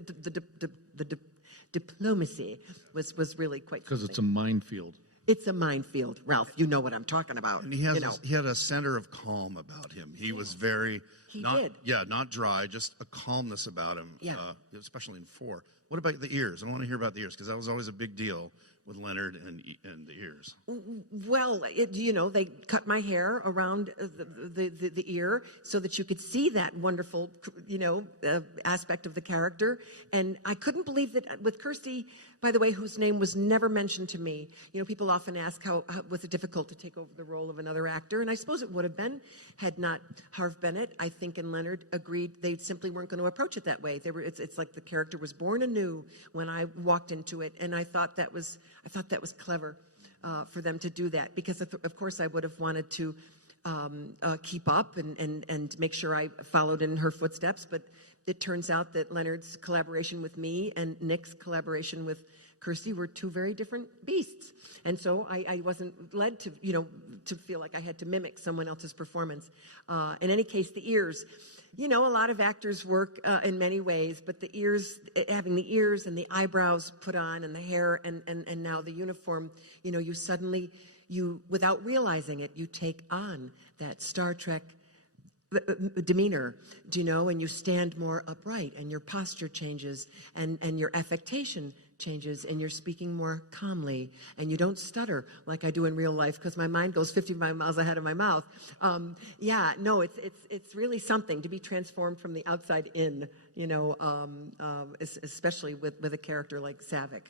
diplomacy was really quite because it's a something. minefield. It's a minefield, Ralph. You know what I'm talking about. And he had a center of calm about him. He was very not dry, just a calmness about him. Yeah. Especially in 4. What about the ears? I want to hear about the ears because that was always a big deal with Leonard and the ears. Well, they cut my hair around the ear so that you could see that wonderful, aspect of the character. And I couldn't believe that with Kirsty, by the way, whose name was never mentioned to me. People often ask how was it difficult to take over the role of another actor, and I suppose it would have been had not Harve Bennett, I think, and Leonard agreed they simply weren't going to approach it that way. It's like the character was born anew when I walked into it, and I thought that was clever for them to do that, because of course I would have wanted to keep up and make sure I followed in her footsteps, but it turns out that Leonard's collaboration with me and Nick's collaboration with Kirsty were two very different beasts, and so I wasn't led to to feel like I had to mimic someone else's performance. In any case, the ears. A lot of actors work in many ways, but the ears, having the ears and the eyebrows put on and the hair and now the uniform, you suddenly, without realizing it, you take on that Star Trek demeanor, and you stand more upright and your posture changes and your affectation changes and you're speaking more calmly and you don't stutter like I do in real life because my mind goes 55 miles ahead of my mouth. It's really something to be transformed from the outside in, especially with a character like Savick.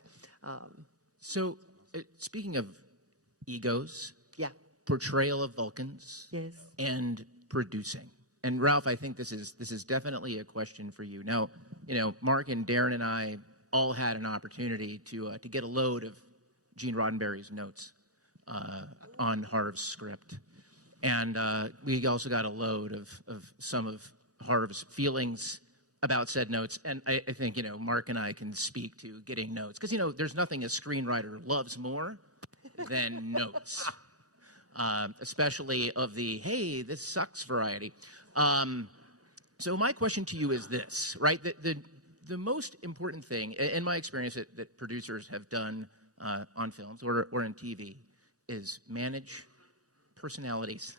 So speaking of egos, yeah, portrayal of Vulcans, yes, and producing. And Ralph, I think this is definitely a question for you. Now, Mark and Darren and I all had an opportunity to get a load of Gene Roddenberry's notes on Harve's script, and we also got a load of some of Harve's feelings about said notes. And I think Mark and I can speak to getting notes because there's nothing a screenwriter loves more than notes, especially of the "hey, this sucks" variety. So my question to you is this, right? The most important thing, in my experience, that producers have done on films or in TV is manage personalities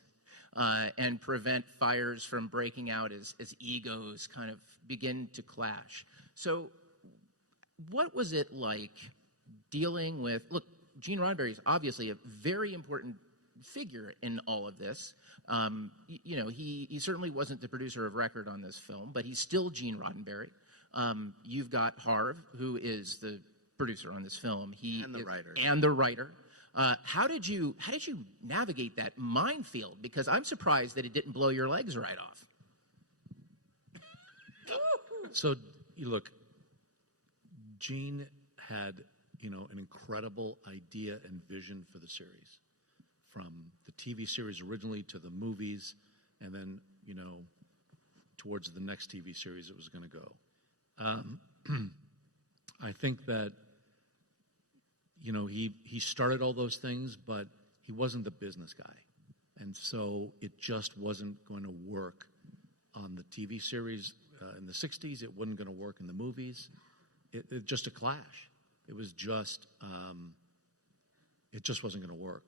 and prevent fires from breaking out as egos kind of begin to clash. So what was it like dealing with, look, Gene Roddenberry is obviously a very important figure in all of this. He certainly wasn't the producer of record on this film, but he's still Gene Roddenberry. You've got Harve, who is the producer on this film. And the writer. How did you navigate that minefield? Because I'm surprised that it didn't blow your legs right off. So, look, Gene had, an incredible idea and vision for the series, from the TV series originally to the movies, and then, towards the next TV series it was going to go. I think that, he started all those things, but he wasn't the business guy. And so it just wasn't going to work on the TV series in the 60s. It wasn't going to work in the movies. It just a clash. It was just, it just wasn't going to work.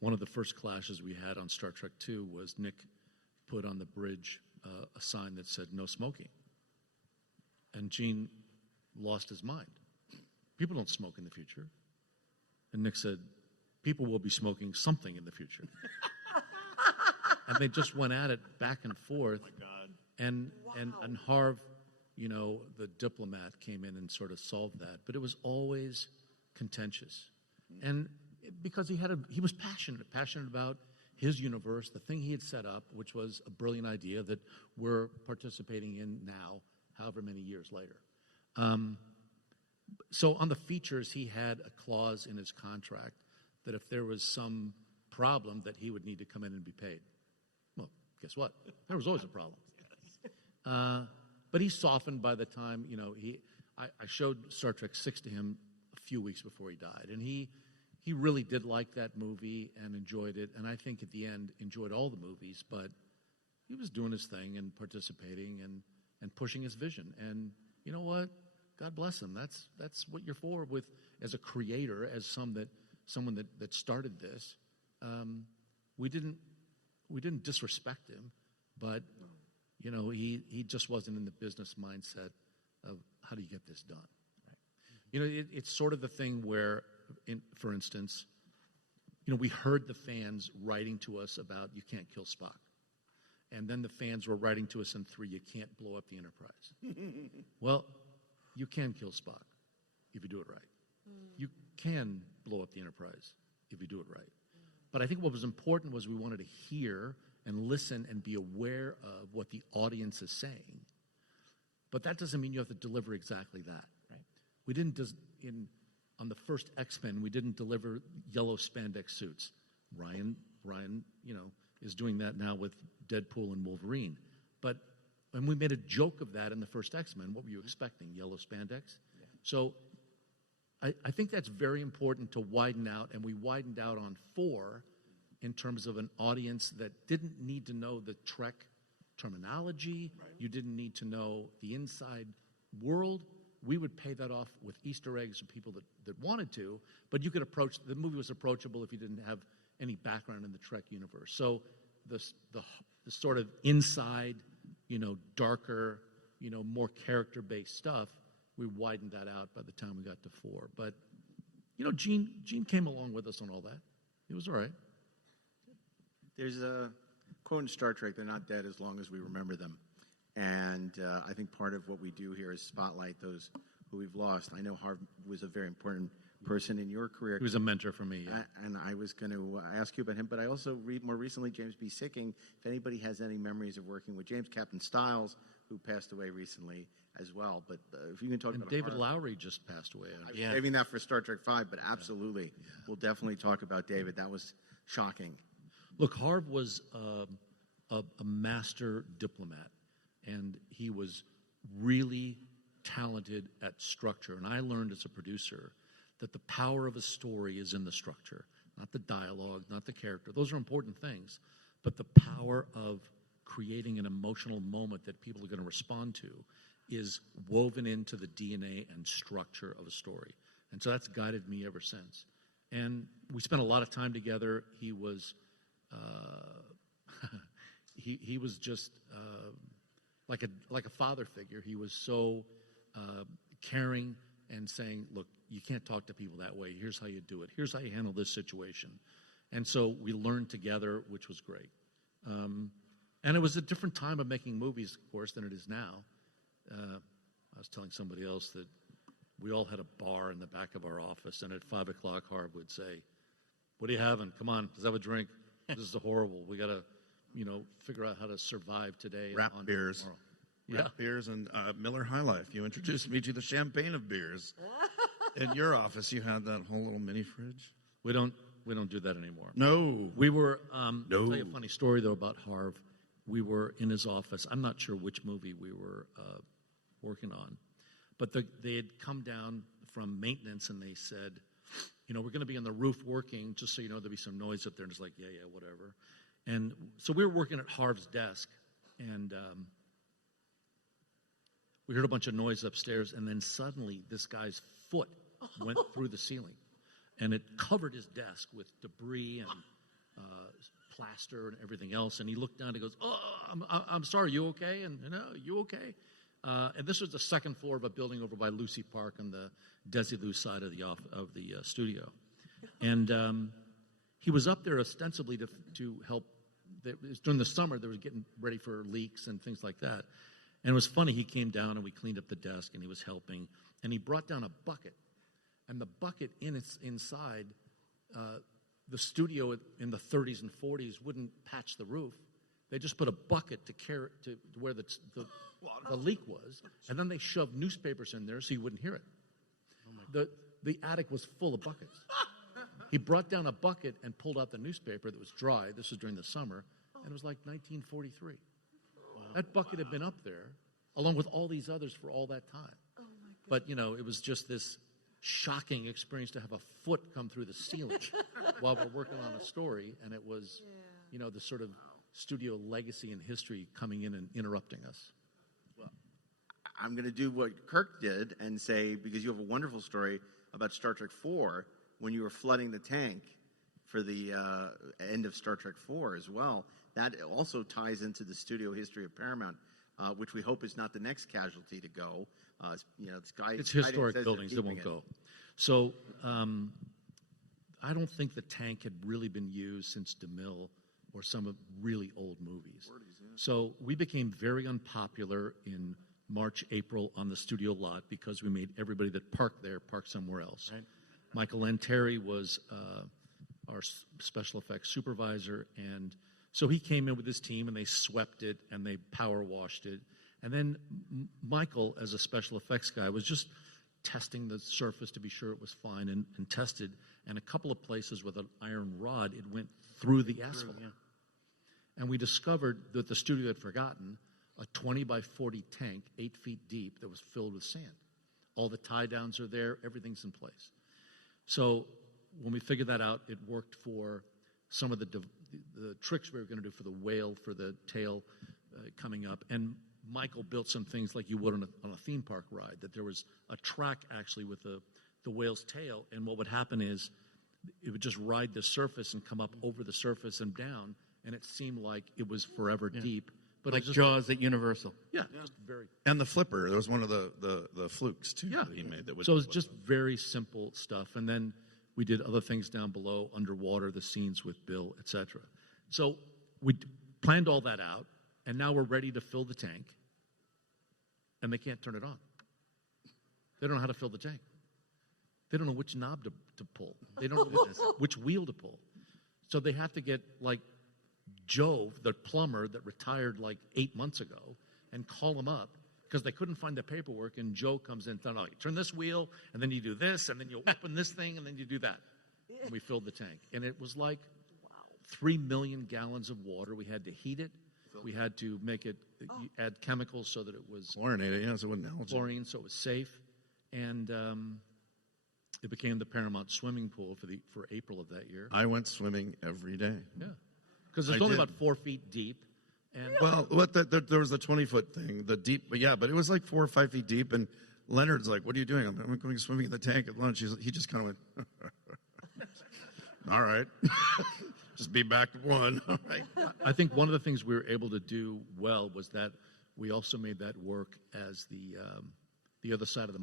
One of the first clashes we had on Star Trek II was Nick put on the bridge a sign that said "No smoking," and Gene lost his mind. People don't smoke in the future. And Nick said, "People will be smoking something in the future." And they just went at it back and forth. Oh my God. And Harve, the diplomat, came in and sort of solved that. But it was always contentious. And because he was passionate about his universe, the thing he had set up, which was a brilliant idea that we're participating in now, however many years later. So on the features, he had a clause in his contract that if there was some problem, that he would need to come in and be paid. Well, guess what? There was always a problem. But he softened by the time, I showed Star Trek 6 to him a few weeks before he died, and he really did like that movie and enjoyed it, and I think at the end enjoyed all the movies, but he was doing his thing and participating and pushing his vision. And you know what? God bless him. That's what you're for with as a creator, as someone that started this, we didn't disrespect him, but you know, he just wasn't in the business mindset of how do you get this done. Right. You know, it's sort of the thing where, for instance, you know, we heard the fans writing to us about you can't kill Spock. And then the fans were writing to us in 3, you can't blow up the Enterprise. Well, you can kill Spock if you do it right. You can blow up the Enterprise if you do it right. But I think what was important was we wanted to hear and listen and be aware of what the audience is saying. But that doesn't mean you have to deliver exactly that. Right? We didn't on the first X-Men, we didn't deliver yellow spandex suits. Ryan, you know, is doing that now with Deadpool and Wolverine. And we made a joke of that in the first X-Men. What were you expecting? Yellow spandex? Yeah. So I think that's very important to widen out, and we widened out on 4 in terms of an audience that didn't need to know the Trek terminology. Right. You didn't need to know the inside world. We would pay that off with Easter eggs of people that wanted to, but you could approach, the movie was approachable if you didn't have any background in the Trek universe. So the sort of inside, you know, darker, you know, more character-based stuff, we widened that out by the time we got to 4. But, you know, Gene came along with us on all that. It was all right. There's a quote in Star Trek, they're not dead as long as we remember them. And I think part of what we do here is spotlight those who we've lost. I know Harv was a very important person in your career. He was a mentor for me. Yeah. And I was going to ask you about him, but I also read more recently James B. Sicking. If anybody has any memories of working with James, Captain Stiles, who passed away recently as well. But if you can talk about David Harv. Lowry just passed away. I was saving that for Star Trek V, but absolutely. Yeah. We'll definitely talk about David. That was shocking. Look, Harv was a master diplomat, and he was really talented at structure. And I learned as a producer that the power of a story is in the structure, not the dialogue, not the character. Those are important things. But the power of creating an emotional moment that people are going to respond to is woven into the DNA and structure of a story. And so that's guided me ever since. And we spent a lot of time together. He was he was just like a father figure. He was so caring and saying, look, you can't talk to people that way. Here's how you do it. Here's how you handle this situation. And so we learned together, which was great. And it was a different time of making movies, of course, than it is now. I was telling somebody else that we all had a bar in the back of our office, and at 5 o'clock, Harv would say, what are you having? Come on, let's have a drink. This is horrible. We got to, you know, figure out how to survive today. Wrap beers. Yeah. Wrap beers and Miller High Life. You introduced me to the champagne of beers. In your office, you had that whole little mini fridge. We don't do that anymore. No. We were, I'll tell you a funny story, though, about Harv. We were in his office. I'm not sure which movie we were working on, but they had come down from maintenance, and they said, you know, we're going to be on the roof working, just so you know, there'll be some noise up there. And it's like, yeah, whatever. And so we were working at Harv's desk, and we heard a bunch of noise upstairs, and then suddenly this guy's foot went through the ceiling, and it covered his desk with debris and plaster and everything else. And he looked down and he goes, oh, I'm sorry, you okay? And no, you okay? And this was the second floor of a building over by Lucy Park on the Desilu side of the studio. And he was up there ostensibly to help. During the summer, they were getting ready for leaks and things like that. And it was funny, he came down and we cleaned up the desk and he was helping. And he brought down a bucket. And the bucket inside, the studio in the 30s and 40s wouldn't patch the roof. They just put a bucket to where the leak was, and then they shoved newspapers in there so you wouldn't hear it. The attic was full of buckets. He brought down a bucket and pulled out the newspaper that was dry. This was during the summer, and it was like 1943. Wow. That bucket had been up there, along with all these others for all that time. Oh my God. But, you know, it was just this shocking experience to have a foot come through the ceiling while we're working on a story, and it was, you know, the sort of studio legacy and history coming in and interrupting us. Well, I'm going to do what Kirk did and say, because you have a wonderful story, about Star Trek 4 when you were flooding the tank for the end of Star Trek 4 as well. That also ties into the studio history of Paramount, which we hope is not the next casualty to go. It's historic buildings that won't go. So I don't think the tank had really been used since DeMille or some of really old movies. So we became very unpopular in March, April on the studio lot because we made everybody that parked there park somewhere else. Right. Michael N. Terry was our special effects supervisor, and so he came in with his team and they swept it and they power washed it. And then Michael, as a special effects guy, was just testing the surface to be sure it was fine and tested. And a couple of places with an iron rod, it went through the asphalt. And we discovered that the studio had forgotten a 20 by 40 tank, 8 feet deep, that was filled with sand. All the tie downs are there, everything's in place. So when we figured that out, it worked for some of the tricks we were going to do for the whale, for the tail coming up. And Michael built some things like you would on a theme park ride, that there was a track actually with the whale's tail, and what would happen is it would just ride the surface and come up over the surface and down, and it seemed like it was forever deep. But like Jaws at Universal. Yeah, just very. And the flipper, there was one of the flukes too that he made. That was so it was just very simple stuff, and then we did other things down below, underwater, the scenes with Bill, etc. So we planned all that out, and now we're ready to fill the tank, and they can't turn it on. They don't know how to fill the tank. They don't know which knob to pull. They don't know which wheel to pull. So they have to get like Joe, the plumber that retired like 8 months ago, and call him up because they couldn't find the paperwork. And Joe comes in and says, "No, you turn this wheel, and then you do this, and then you open this thing, and then you do that." And we filled the tank. And it was like 3 million gallons of water. We had to heat it. We had to make it, add chemicals so that it was chlorinated, so it wouldn't algae. Chlorine, so it was safe. And it became the Paramount swimming pool for April of that year. I went swimming every day. Yeah, because it's only about 4 feet deep. And well, there was the 20-foot thing, the deep, but it was like 4 or 5 feet deep. And Leonard's like, "What are you doing?" I'm going swimming in the tank at lunch. He just kind of went, "All right, just be back to one." All right. I think one of the things we were able to do well was that we also made that work as the other side of the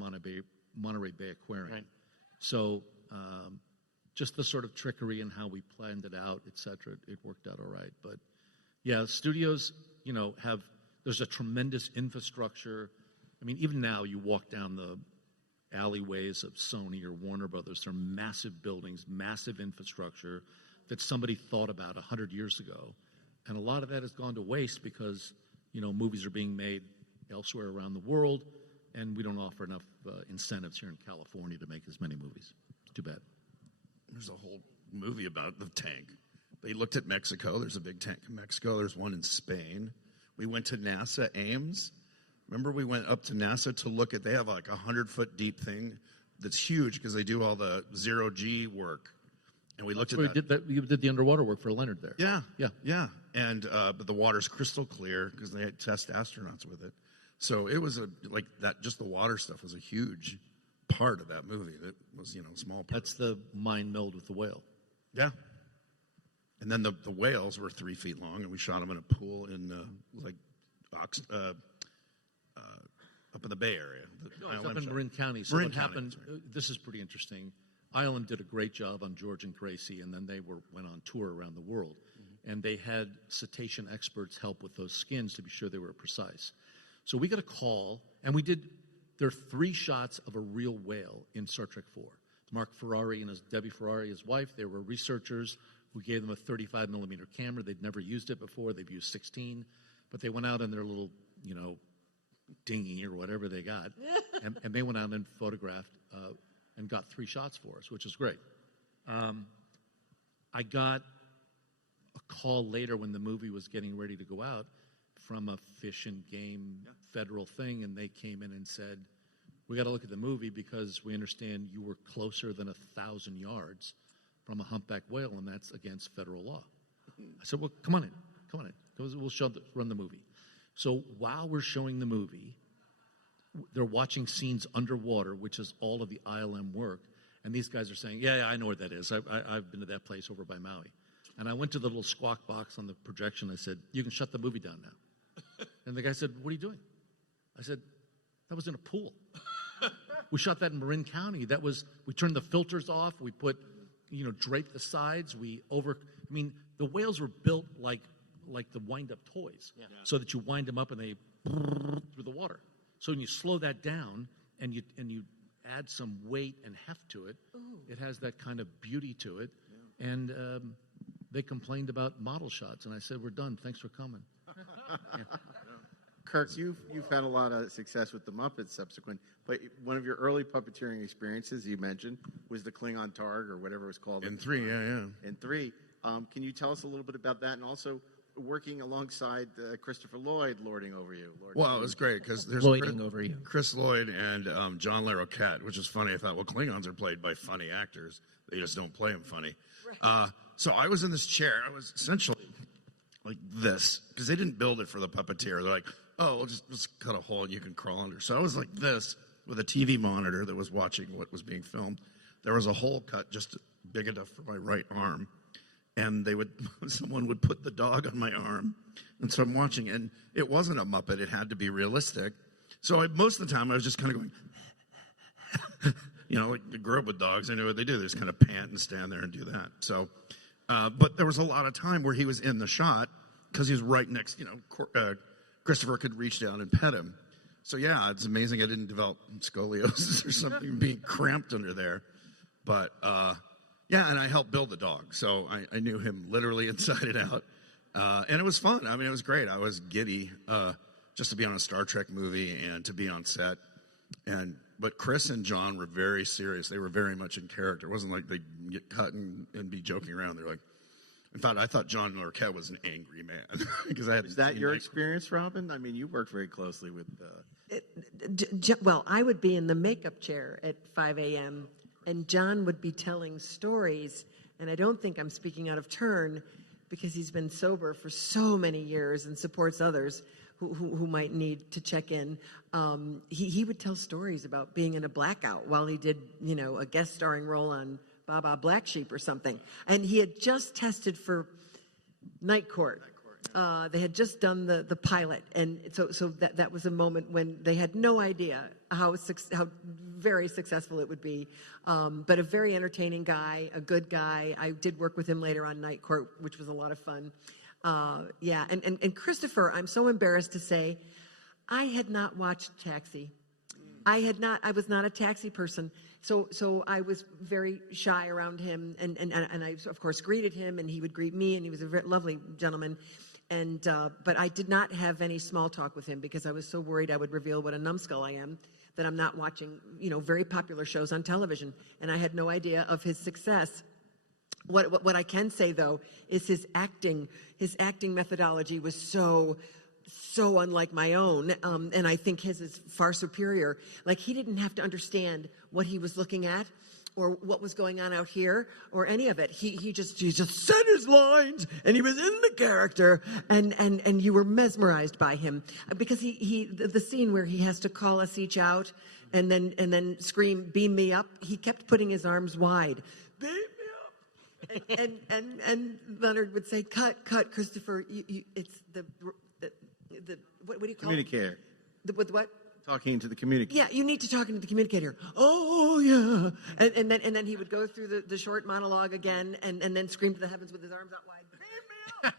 Monterey Bay Aquarium. Right. So just the sort of trickery and how we planned it out, et cetera, it worked out all right. But yeah, studios, there's a tremendous infrastructure. I mean, even now you walk down the alleyways of Sony or Warner Brothers, there are massive buildings, massive infrastructure that somebody thought about 100 years ago. And a lot of that has gone to waste because, movies are being made elsewhere around the world, and we don't offer enough incentives here in California to make as many movies. Too bad. There's a whole movie about the tank. They looked at Mexico. There's a big tank in Mexico. There's one in Spain. We went to NASA Ames. Remember, we went up to NASA to look at, they have like 100-foot deep thing that's huge because they do all the zero-G work. And we looked at that. You did the underwater work for Leonard there. Yeah. And but the water's crystal clear because they had test astronauts with it. So it was just the water stuff was a huge part of that movie. That was, a small part. That's the mind meld with the whale. Yeah. And then the whales were 3 feet long, and we shot them in a pool in up in the Bay Area. It's up in Marin County. So what happened, this is pretty interesting. Island did a great job on George and Gracie, and then they went on tour around the world. Mm-hmm. And they had cetacean experts help with those skins to be sure they were precise. So we got a call, and there are 3 shots of a real whale in Star Trek 4. Mark Ferrari and Debbie Ferrari, his wife, they were researchers. We gave them a 35 millimeter camera. They'd never used it before. They've used 16. But they went out in their little, dinghy or whatever they got, and they went out and photographed and got 3 shots for us, which is great. I got a call later when the movie was getting ready to go out from a Fish and Game federal thing, and they came in and said, "We got to look at the movie because we understand you were closer than 1,000 yards from a humpback whale, and that's against federal law." I said, "Well, come on in. We'll run the movie." So while we're showing the movie, they're watching scenes underwater, which is all of the ILM work, And these guys are saying, yeah, I know where that is. I've been to that place over by Maui. And I went to the little squawk box on the projection. I said, you can shut the movie down now. And the guy said, what are you doing? I said, that was in a pool. We shot that in Marin County. We turned the filters off. We put, draped the sides. The whales were built like the wind-up toys, so that you wind them up and they through the water. So when you slow that down and you add some weight and heft to it, it has that kind of beauty to it. Yeah. And they complained about model shots, and I said, we're done. Thanks for coming. Yeah. Kirk, you've had a lot of success with the Muppets subsequent, but one of your early puppeteering experiences, you mentioned, was the Klingon Targ, or whatever it was called. In 3, yeah. In 3. Can you tell us a little bit about that, and also working alongside Christopher Lloyd lording over you? Well, it was great because there's over you. Chris Lloyd and John LaRoquette, which is funny. I thought, well, Klingons are played by funny actors. They just don't play them funny. Right. So I was in this chair. I was essentially like this because they didn't build it for the puppeteer. They're like, oh, we'll just cut a hole and you can crawl under. So I was like this with a TV monitor that was watching what was being filmed. There was a hole cut just big enough for my right arm. And someone would put the dog on my arm. And so I'm watching, and it wasn't a Muppet. It had to be realistic. So most of the time, I was just kind of going, like I grew up with dogs. I know what they do. They just kind of pant and stand there and do that. So, but there was a lot of time where he was in the shot because he was right next, Christopher could reach down and pet him. So yeah, it's amazing I didn't develop scoliosis or something being cramped under there. But, yeah, and I helped build the dog, so I knew him literally inside and out. And it was fun. I mean, it was great. I was giddy just to be on a Star Trek movie and to be on set. But Chris and John were very serious. They were very much in character. It wasn't like they'd get cut and be joking around. They're like, in fact, I thought John Larroquette was an angry man. Because Is that your experience, Robin? I mean, you worked very closely with... Well, I would be in the makeup chair at 5 a.m., and John would be telling stories, and I don't think I'm speaking out of turn because he's been sober for so many years and supports others who might need to check in. He would tell stories about being in a blackout while he did, a guest starring role on Baba Black Sheep or something. And he had just tested for Night Court. They had just done the pilot, and so that was a moment when they had no idea how very successful it would be. But a very entertaining guy, a good guy. I did work with him later on Night Court, which was a lot of fun. And Christopher, I'm so embarrassed to say, I had not watched Taxi. I was not a Taxi person. So I was very shy around him, and I of course greeted him, and he would greet me, and he was a very lovely gentleman. But I did not have any small talk with him because I was so worried I would reveal what a numbskull I am, that I'm not watching, very popular shows on television, and I had no idea of his success. What I can say though is his acting methodology was so unlike my own, and I think his is far superior. Like, he didn't have to understand what he was looking at or what was going on out here or any of it. He just said his lines, and he was in the character, and you were mesmerized by him because the scene where he has to call us each out and then scream, "Beam me up," he kept putting his arms wide. Beam me up. and Leonard would say, cut, Christopher, it's the what do you call communicator. With what? Talking to the communicator. Yeah, you need to talk into the communicator. Oh yeah, and then he would go through the short monologue again, and then scream to the heavens with his arms out wide. Beam me up.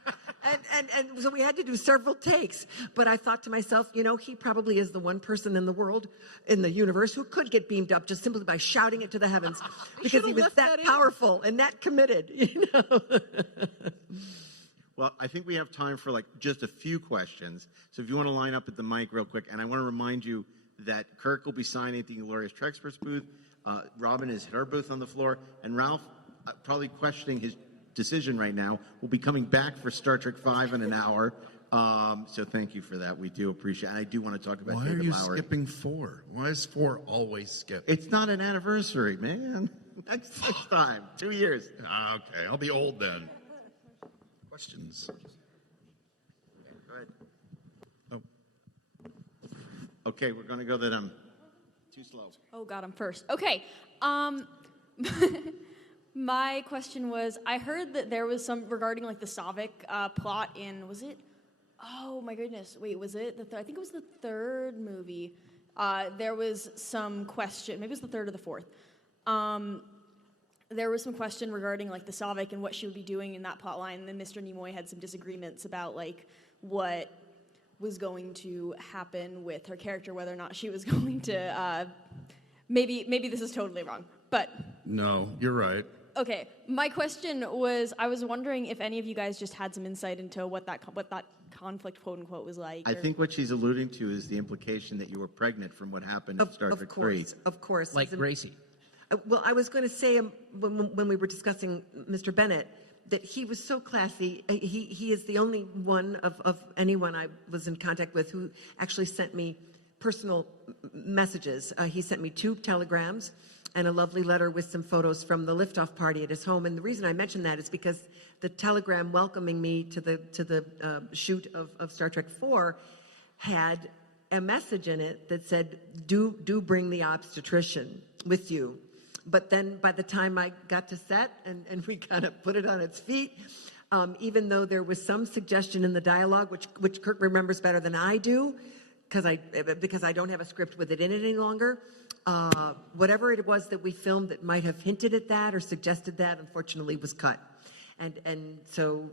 and so we had to do several takes. But I thought to myself, he probably is the one person in the world, in the universe, who could get beamed up just simply by shouting it to the heavens, because he was that powerful and that committed. Well, I think we have time for just a few questions. So if you want to line up at the mic real quick, and I want to remind you that Kirk will be signing at the Inglorious Treksperts booth. Robin is at her booth on the floor, and Ralph, probably questioning his decision right now, will be coming back for Star Trek V in an hour. So thank you for that. We do appreciate it. And I do want to talk about David Lowery. Why are you skipping 4? Why is 4 always skipped? It's not an anniversary, man. Next time. 2 years. Okay, I'll be old then. Questions? Go ahead. Oh. Okay, we're going to go that I'm too slow. Oh, God, I'm first. Okay. My question was, I heard that there was some regarding like the Saavik plot in, was it? Oh my goodness! Wait, was it I think it was the third movie. There was some question. Maybe it was the third or the fourth. There was some question regarding like the Saavik and what she would be doing in that plot line. And then Mr. Nimoy had some disagreements about like what was going to happen with her character, whether or not she was going to. Maybe this is totally wrong, but No, you're right. okay. My question was, I was wondering if any of you guys just had some insight into what that conflict, quote unquote, was like. I think what she's alluding to is the implication that you were pregnant from what happened in Star Trek 3. Of course. Like Gracie. Well, I was going to say when we were discussing Mr. Bennett that he was so classy. He is the only one of anyone I was in contact with who actually sent me personal messages. He sent me 2 telegrams and a lovely letter with some photos from the liftoff party at his home. And the reason I mention that is because the telegram welcoming me to the shoot of Star Trek 4 had a message in it that said, "Do bring the obstetrician with you." But then by the time I got to set and we kind of put it on its feet, even though there was some suggestion in the dialogue, which Kirk remembers better than I do, because I don't have a script with it in it any longer, whatever it was that we filmed that might have hinted at that or suggested that, unfortunately, was cut. And so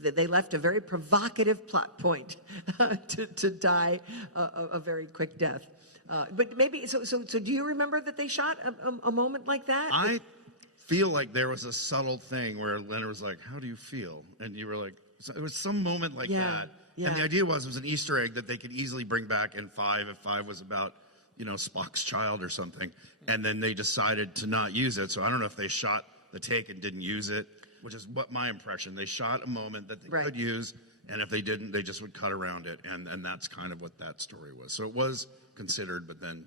they left a very provocative plot point to die a very quick death. But maybe, so do you remember that they shot a moment like that? I feel like there was a subtle thing where Leonard was like, "How do you feel?" And you were like, it was some moment like that. Yeah. And the idea was it was an Easter egg that they could easily bring back in 5 if 5 was about, Spock's child or something. And then they decided to not use it. So I don't know if they shot the take and didn't use it, which is what my impression. They shot a moment that they could use, and if they didn't, they just would cut around it. And that's kind of what that story was. So it was considered, but then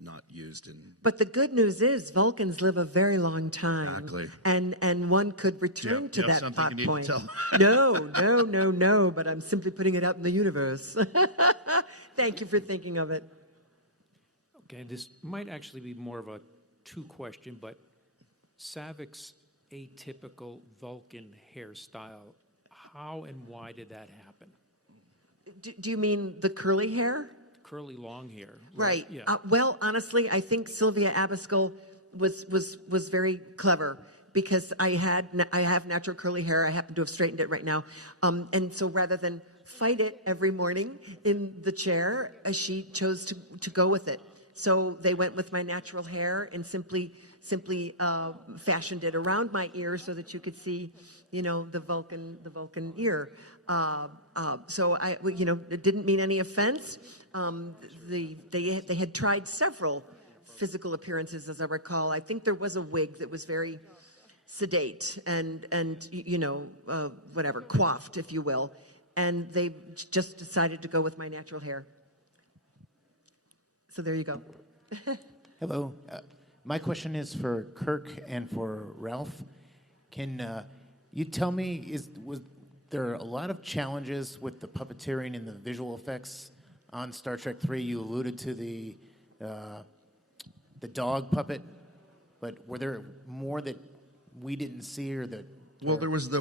not used in. But the good news is Vulcans live a very long time. Exactly. And one could return to that plot you point. need to tell? No, but I'm simply putting it out in the universe. Thank you for thinking of it. Okay, this might actually be more of a 2 question, but Saavik's atypical Vulcan hairstyle, how and why did that happen? Do you mean the curly hair? Curly long hair. Right. Yeah. Well, honestly, I think Sylvia Abascal was very clever because I have natural curly hair. I happen to have straightened it right now. And so rather than fight it every morning in the chair, she chose to go with it. So they went with my natural hair and simply fashioned it around my ear so that you could see, the Vulcan ear. So it didn't mean any offense. They had tried several physical appearances, as I recall. I think there was a wig that was very sedate and whatever, coiffed, if you will. And they just decided to go with my natural hair. So there you go. Hello. My question is for Kirk and for Ralph. Can you tell me, was there a lot of challenges with the puppeteering and the visual effects on Star Trek 3? You alluded to the dog puppet, but were there more that we didn't see or that? Well, there was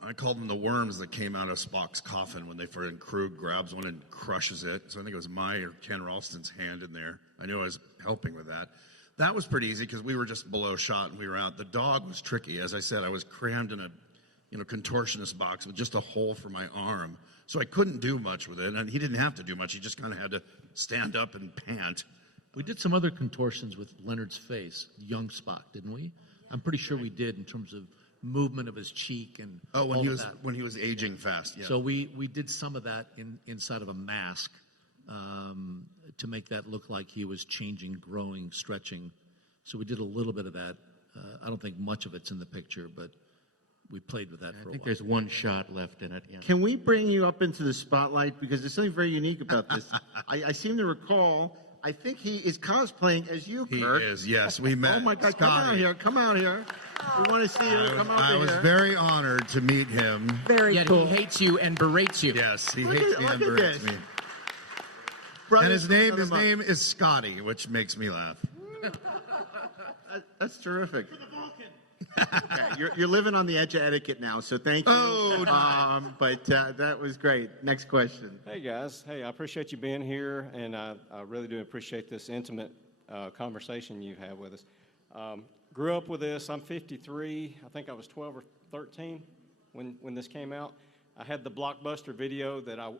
I called them the worms that came out of Spock's coffin when they first, and Krug grabs one and crushes it. So I think it was my or Ken Ralston's hand in there. I knew I was helping with that. That was pretty easy because we were just below shot and we were out. The dog was tricky. As I said, I was crammed in a contortionist box with just a hole for my arm. So I couldn't do much with it. And he didn't have to do much. He just kind of had to stand up and pant. We did some other contortions with Leonard's face, young Spock, didn't we? I'm pretty sure we did in terms of movement of his cheek and when he was aging fast. Yeah. So we did some of that inside of a mask to make that look like he was changing, growing, stretching. So we did a little bit of that. I don't think much of it's in the picture, but we played with that for a while. I think there's one shot left in it. Yeah. Can we bring you up into the spotlight? Because there's something very unique about this. I seem to recall, I think he is cosplaying as you, Kirk. He is, yes. We met. Oh, my God. Scotty. Come out here. We want to see you. Come over here. I was very honored to meet him. Very cool. He hates you and berates you. Yes, he hates me and berates me. Brothers, and his name is Scotty, which makes me laugh. That's terrific. Okay, you're living on the edge of etiquette now, so thank you. But that was great. Next question. Hey guys, hey, I appreciate you being here, and I really do appreciate this intimate conversation you have with us. Grew up with this. I'm 53. I think I was 12 or 13 when this came out. I had the Blockbuster video that I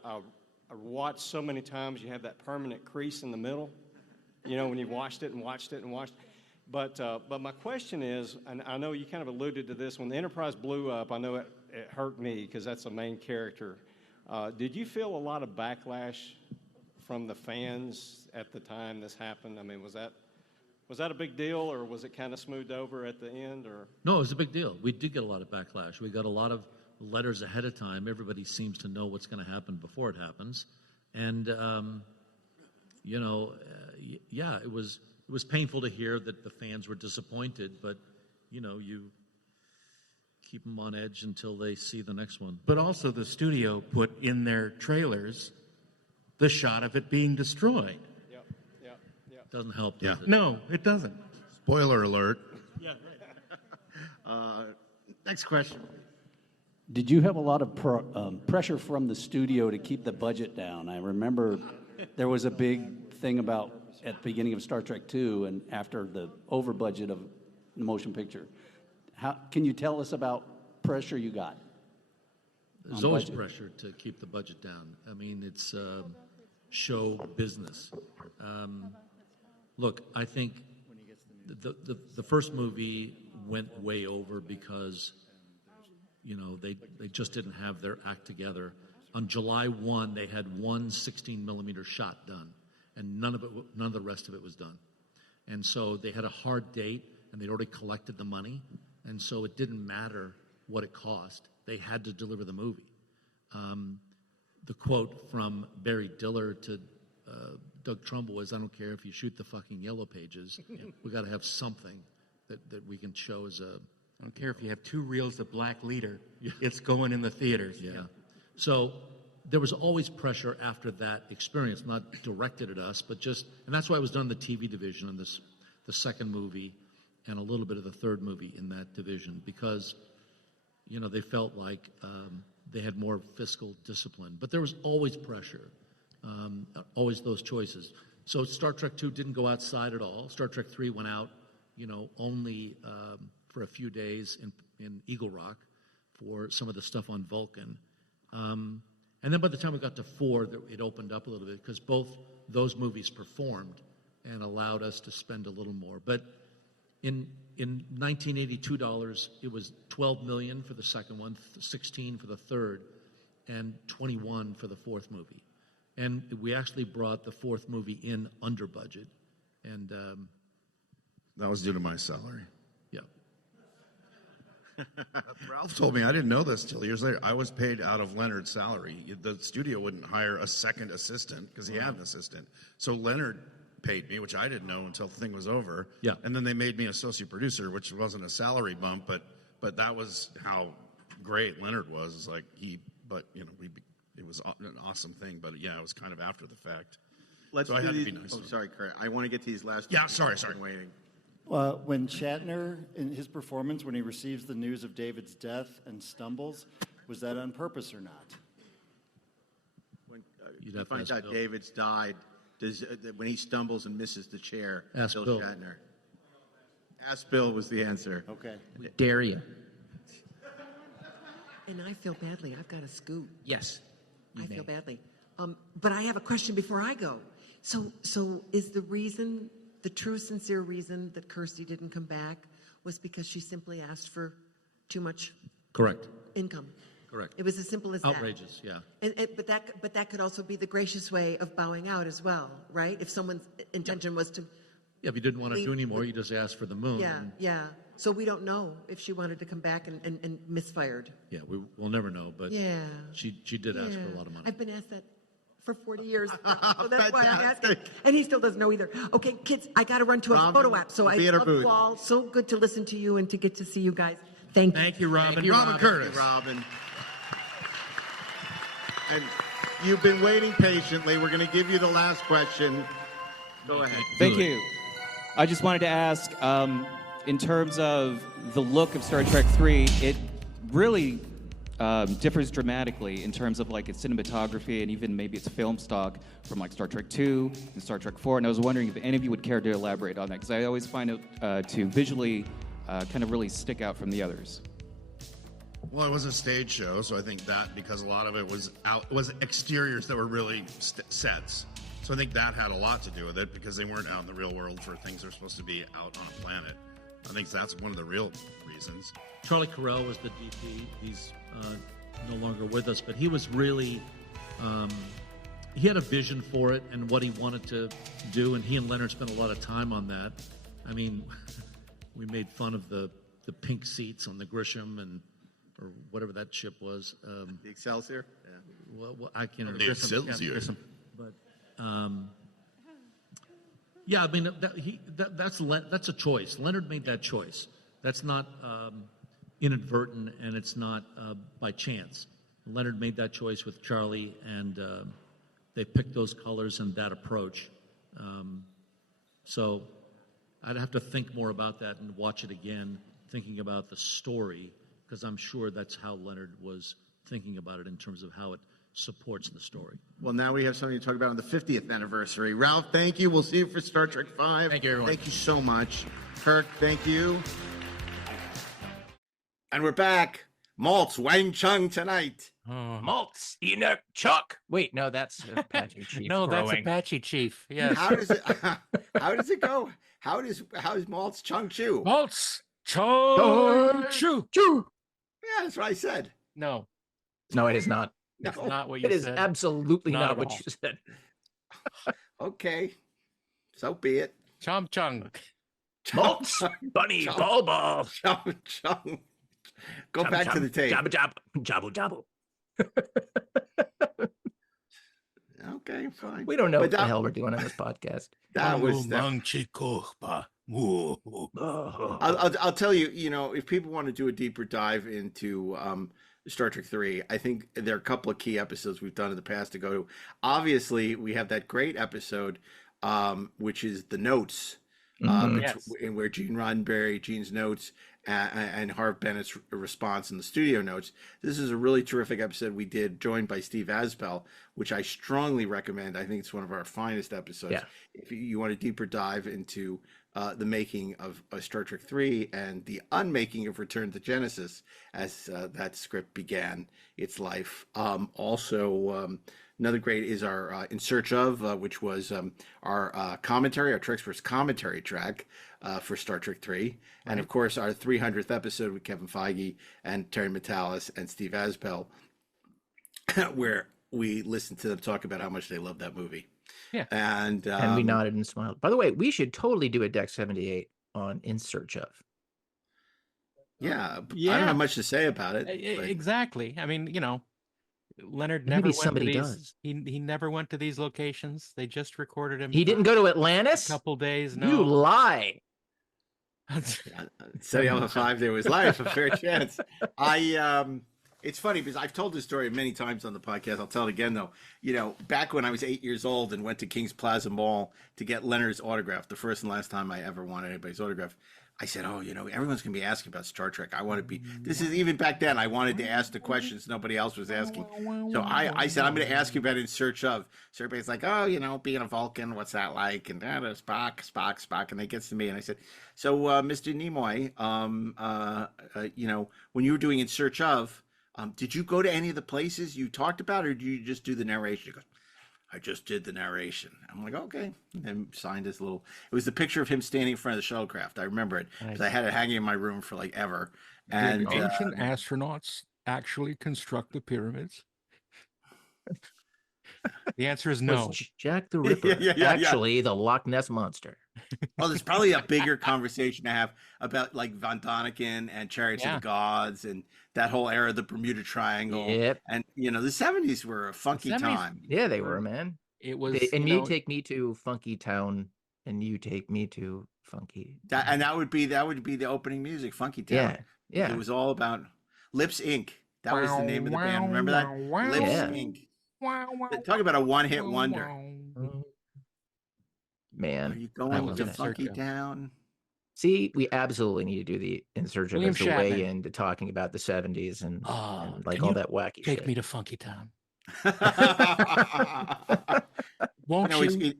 watched so many times. You have that permanent crease in the middle, you know, when you watched it and watched it and watched it. But my question is, and I know you kind of alluded to this, when the Enterprise blew up, I know it hurt me because that's the main character. Did you feel a lot of backlash from the fans at the time this happened? I mean, was that a big deal, or was it kind of smoothed over at the end? Or No, it was a big deal. We did get a lot of backlash. We got a lot of letters ahead of time. Everybody seems to know what's going to happen before it happens. And, you know, yeah, it was painful to hear that the fans were disappointed, but, you know, you keep them on edge until they see the next one. But also the studio put in their trailers the shot of it being destroyed. Doesn't help, does it? No, it doesn't. Spoiler alert. Yeah, right. Next question. Did you have a lot of pressure from the studio to keep the budget down? I remember there was a big thing about at the beginning of Star Trek II and after the over budget of the motion picture. Can you tell us about pressure you got? There's always pressure to keep the budget down. I mean, it's show business. Look, I think the first movie went way over because, you know, they just didn't have their act together. On July 1, they had one 16-millimeter shot done, and none of the rest of it was done. And so they had a hard date, and they'd already collected the money, and so it didn't matter what it cost. They had to deliver the movie. The quote from Barry Diller to Doug Trumbull was, "I don't care if you shoot the fucking yellow pages. We got to have something that we can show as a." I don't care if you have 2 reels of Black Leader. It's going in the theaters. Yeah. So there was always pressure after that experience, not directed at us, but just, and that's why it was done in the TV division in the second movie and a little bit of the third movie in that division, because, you know, they felt like they had more fiscal discipline. But there was always pressure, always those choices. So Star Trek II didn't go outside at all. Star Trek III went out, you know, only for a few days in Eagle Rock for some of the stuff on Vulcan. And then by the time we got to 4, it opened up a little bit because both those movies performed and allowed us to spend a little more. But in 1982 dollars, it was $12 million for the second one, 16 for the third, and 21 for the fourth movie. And we actually brought the fourth movie in under budget. And that was due to my salary. Yeah. Ralph told me, I didn't know this till years later, I was paid out of Leonard's salary. The studio wouldn't hire a second assistant because he had an assistant. So Leonard paid me, which I didn't know until the thing was over. Yeah. And then they made me associate producer, which wasn't a salary bump, but that was how great Leonard was. It's like it was an awesome thing, but yeah, it was kind of after the fact. Let's so do I had these. to be nice. Oh, sorry, Kurt. I want to get to these last. Yeah, sorry. I'm waiting. When Shatner, in his performance, when he receives the news of David's death and stumbles, was that on purpose or not? When you find out David's died, when he stumbles and misses the chair, Ask Bill Bill. Shatner. Ask Bill was the answer. Okay. We dare you. And I feel badly. I've got to scoot. Yes. I feel badly. But I have a question before I go. So is the true, sincere reason that Kirsty didn't come back was because she simply asked for too much Correct. income? Correct. It was as simple as Outrageous, that. yeah. But that could also be the gracious way of bowing out as well, right? If someone's intention was to... Yeah, if you didn't want to leave do anymore, you just asked for the moon. Yeah, yeah. So we don't know if she wanted to come back and misfired. Yeah, we'll never know, but Yeah. she did ask for a lot of money. I've been asked that for 40 years. So that's why I'm asking. And he still doesn't know either. Okay, kids, I got to run to a photo op. So I love you all. So good to listen to you and to get to see you guys. Thank you. Thank you, Robin. Thank you, Robin Curtis. Thank you, Robin. And you've been waiting patiently. We're going to give you the last question. Go ahead. Thank you. I just wanted to ask, in terms of the look of Star Trek 3, it really differs dramatically in terms of like its cinematography and even maybe its film stock from like Star Trek 2 and Star Trek 4. And I was wondering if any of you would care to elaborate on that, because I always find it to visually kind of really stick out from the others. Well, it was a stage show, so I think that because a lot of it was exteriors that were really sets. So I think that had a lot to do with it, because they weren't out in the real world for things that are supposed to be out on a planet. I think that's one of the real reasons. Charlie Carell was the DP. He's no longer with us, but he was really, he had a vision for it and what he wanted to do, and he and Leonard spent a lot of time on that. I mean, we made fun of the pink seats on the Grisham or whatever that ship was. The Excelsior? Yeah. Well, I can't remember. The Excelsior. But yeah, I mean that's a choice. Leonard made that choice. That's not inadvertent, and it's not by chance. Leonard made that choice with Charlie, and they picked those colors and that approach. So I'd have to think more about that and watch it again, thinking about the story, because I'm sure that's how Leonard was thinking about it in terms of how it supports the story. Well, now we have something to talk about on the 50th anniversary. Ralph, thank you. We'll see you for Star Trek V. Thank you, everyone. Thank you so much. Kirk, thank you. And we're back. Maltz Wang Chung tonight. Maltz Enoch Chuck. Wait, no, that's Apache Chief. No, that's growing. Apache Chief. Yes. How does it? How does it go? How is Maltz Chung Chu? Maltz Chung Chu. Yeah, that's what I said. No, it is not. That's not what you It is said. absolutely Not not at what all. you said. Okay, so be it. Chom Chung. Maltz Bunny Ball Ball. Chum Chung. Go back to the tape. Jabba jabba. Jabba jabba. Okay, fine. We don't know what But the hell we're doing on this podcast. That was I'll tell you, if people want to do a deeper dive into Star Trek 3, I think there are a couple of key episodes we've done in the past to go to. Obviously, we have that great episode, which is the notes, Yes. where Gene Roddenberry, Gene's notes, and Harv Bennett's response in the studio notes. This is a really terrific episode we did, joined by Steve Asbell, which I strongly recommend. I think it's one of our finest episodes. Yeah. If you want a deeper dive into the making of Star Trek 3 and the unmaking of Return to Genesis as that script began its life. Another great is our In Search Of, which was our commentary, our Treksperts commentary track for Star Trek 3. And of course, our 300th episode with Kevin Feige and Terry Matalas and Steve Asbell, where we listened to them talk about how much they love that movie. Yeah. And we nodded and smiled. By the way, we should totally do a Deck 78 on In Search Of. Yeah, I don't have much to say about it. But Exactly. I mean, Leonard Maybe never went somebody to these. does. He never went to these locations. They just recorded him. He didn't go to Atlantis? A couple days. No. You lie. Setting up a 5 day was life, a fair chance. It's funny because I've told this story many times on the podcast. I'll tell it again though. Back when I was 8 years old and went to King's Plaza Mall to get Leonard's autograph, the first and last time I ever wanted anybody's autograph, I said, everyone's going to be asking about Star Trek. I want to be, this is even back then, I wanted to ask the questions nobody else was asking. So I said, I'm going to ask you about In Search Of. So everybody's like, being a Vulcan, what's that like? And Spock. And it gets to me. And I said, so Mr. Nimoy, when you were doing In Search Of, did you go to any of the places you talked about, or did you just do the narration? He goes, I just did the narration. I'm like, okay. And signed his little, it was the picture of him standing in front of the shuttlecraft. I remember it because I had it hanging in my room for like ever. And Did ancient astronauts actually construct the pyramids? The answer is no. Was Jack the Ripper actually the Loch Ness Monster? Well, there's probably a bigger conversation to have about like Von Däniken and Chariots of the Gods and that whole era of the Bermuda Triangle. Yep. And, the 70s were a funky time. Yeah, they were, man. It was. And you take me to Funky Town, and you take me to Funky. That would be the opening music, Funky Town. Yeah. It was all about Lips Inc. That was the name of the band. Remember that? Lips Inc. Talk about a one-hit wonder. Man, are you going to Funky Town? See, we absolutely need to do the In Search of William as a way Shatner. into talking about the 70s and like Can all you that wacky take shit. me to Funky Town? Won't No, you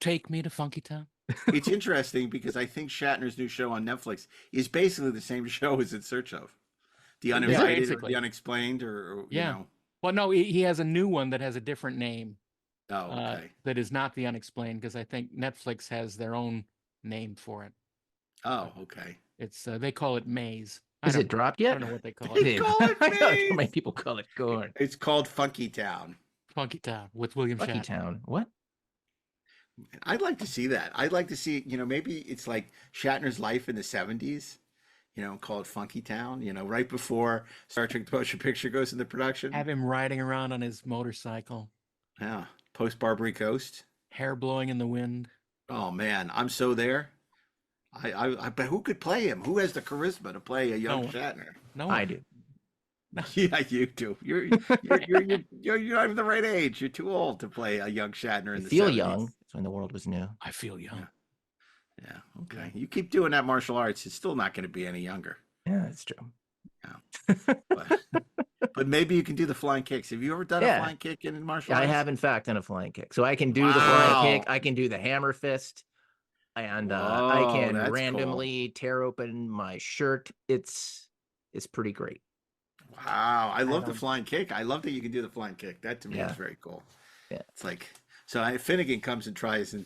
take me to Funky Town? It's interesting because I think Shatner's new show on Netflix is basically the same show as In Search of. The Uninvited, or basically. The Unexplained, or you know. Well, no, he has a new one that has a different name. Oh, okay. That is not The Unexplained, because I think Netflix has their own name for it. Oh, okay. It's they call it Maze. Is it dropped yet? I don't know what they call They it. call it I know Maze. too many people call it corn. It's called Funky Town. Funky Town with William Funky Shatner. Town. What? I'd like to see that. I'd like to see, maybe it's like Shatner's life in the 70s, called Funky Town, right before Star Trek The Motion Picture goes into production. Have him riding around on his motorcycle. Yeah. Post Barbary Coast. Hair blowing in the wind. Oh, man. I'm so there. But who could play him? Who has the charisma to play a young Shatner? No, I do. Yeah, you do. You're not even the right age. You're too old to play a young Shatner in the Feel 70s. young. That's when the world was new. I feel young. Yeah. Okay. You keep doing that martial arts, it's still not going to be any younger. Yeah, that's true. But maybe you can do the flying kicks. Have you ever done a flying kick in martial arts? I have, in fact, done a flying kick. So I can do the flying kick. I can do the hammer fist. And I can that's randomly tear open my shirt. It's pretty great. Wow. I love the flying kick. I love that you can do the flying kick. That to me is very cool. Yeah. It's like, so if Finnegan comes and tries and,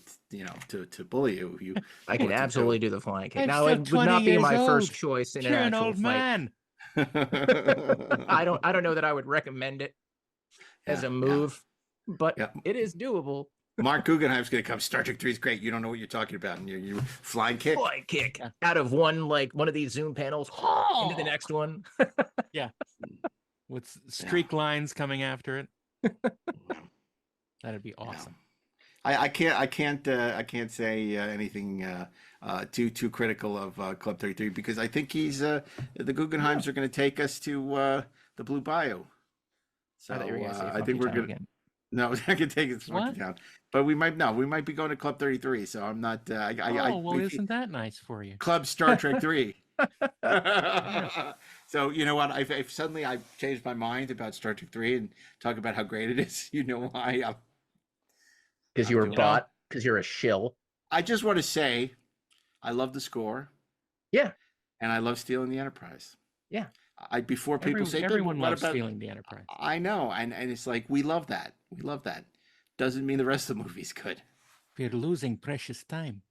to bully you, I can absolutely do the flying kick. I'm Now, still it would not 20 be years my first old. choice in You're an an actual old fight. man. I don't know that I would recommend it as a move, but it is doable. Mark Guggenheim's going to come. Star Trek 3 is great. You don't know what you're talking about. And you're flying kick. Flying kick out of one of these Zoom panels into the next one. Yeah. With streak lines coming after it. That'd be awesome. I can't say anything too critical of Club 33 because I think the Guggenheims are going to take us to the Blue Bayou. So I thought you were gonna say I think we're Funky Town going to. again. No, I can take it to Funky Town, but we might be going to Club 33. So I'm not. Isn't that nice for you? Club Star Trek 3. So you know what? If suddenly I've changed my mind about Star Trek 3 and talk about how great it is, you know why? Because you were bought. Because you're a shill. I just want to say, I love the score. Yeah. And I love Stealing the Enterprise. Yeah. Before people say everyone what loves about Stealing the Enterprise. I know, and it's like we love that. We love that. Doesn't mean the rest of the movie's good. We're losing precious time.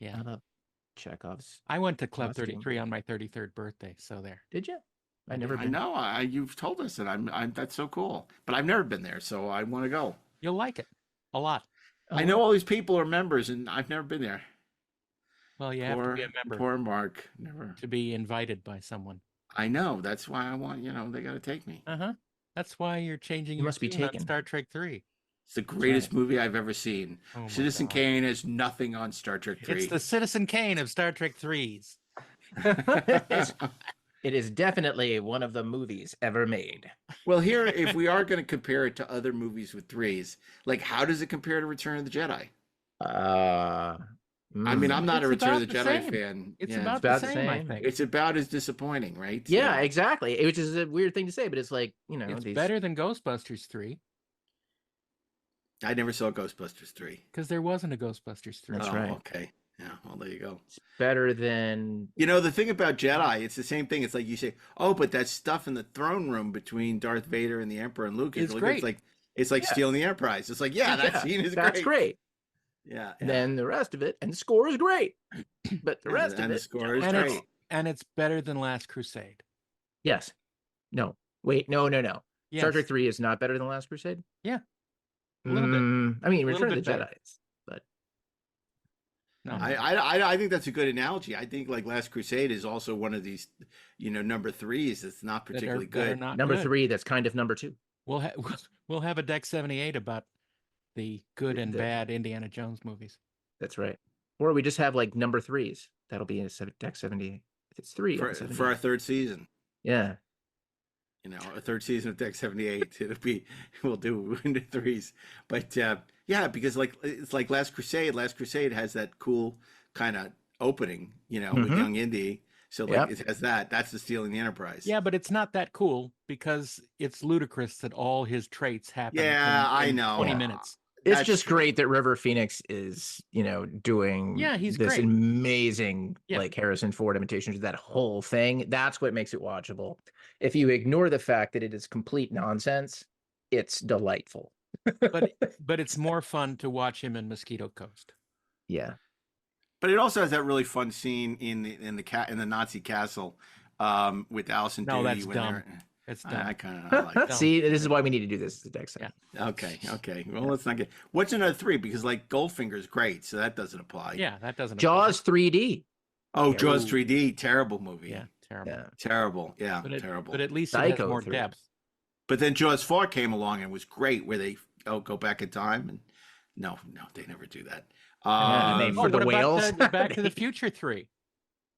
Yeah. I love Chekhov's. I went to Club costume. 33 on my 33rd birthday, so there. Did you? I never I been. know. You've told us, and I'm that's so cool. But I've never been there, so I want to go. You'll like it a lot. I know all these people are members, and I've never been there. Well, you have to be a member. Poor Mark, never. To be invited by someone. I know. That's why I want. They got to take me. That's why you're changing. You must be tune on taken. Star Trek 3. It's the greatest movie I've ever seen. Oh my Citizen God. Kane has nothing on Star Trek 3. It's the Citizen Kane of Star Trek 3s. It is definitely one of the movies ever made. Well, here, if we are going to compare it to other movies with threes, like how does it compare to Return of the Jedi? I mean, I'm not a Return of the Jedi fan. It's Yeah. about the same, I think. It's about as disappointing, right? Yeah, So- exactly. Which is a weird thing to say, but it's like, It's these... better than Ghostbusters 3, I never saw Ghostbusters 3. because there wasn't a Ghostbusters 3. That's right. Okay. Yeah, well, there you go. It's better than... The thing about Jedi, it's the same thing. It's like you say, oh, but that stuff in the throne room between Darth Vader and the Emperor and Luke It's is great. It's like Stealing the Enterprise. It's like, that scene is That's great. Yeah. Then the rest of it, and the score is great. But the rest of and it... the score is And great. it's better than Last Crusade. Yes. No. Wait, no. Yes. Star Trek 3 is not better than Last Crusade? Yeah. A little bit. I mean, A little Return of the bit better. Jedi is, but... No. I think that's a good analogy. I think like Last Crusade is also one of these, number threes that's not That are- particularly that are good. not Number good. 3, that's kind of number 2. We'll have a Deck 78 about the good and bad Indiana Jones movies. That's right. Or we just have like number 3s. That'll be in Deck 78. It's 3. For our third season. Yeah. A third season of Deck 78. We'll do into threes. But Yeah, because like it's like Last Crusade. Last Crusade has that cool kind of opening, with young Indy. So like it has that. That's the Stealing the Enterprise. Yeah, but it's not that cool because it's ludicrous that all his traits happen Yeah, in I know. 20 minutes. It's just great that River Phoenix is, doing he's this great. amazing like Harrison Ford imitation of that whole thing. That's what makes it watchable. If you ignore the fact that it is complete nonsense, it's delightful. but it's more fun to watch him in Mosquito Coast. Yeah. But it also has that really fun scene in the Nazi castle with Allison No, Doody. that's when dumb. they're- It's dumb. I kind of like that. See, this is why we need to do this the next time. Okay. Well, let's not get. What's another 3? Because like Goldfinger's great, so that doesn't apply. Yeah, that doesn't. Jaws 3D. Oh, Jaws 3D, terrible movie. Yeah, terrible. Terrible. Yeah, But terrible. But at least it Psycho has more 3. depth. But then Jaws 4 came along and was great, where they go back in time, and no, they never do that. For the what whales. about the Back to the Future 3?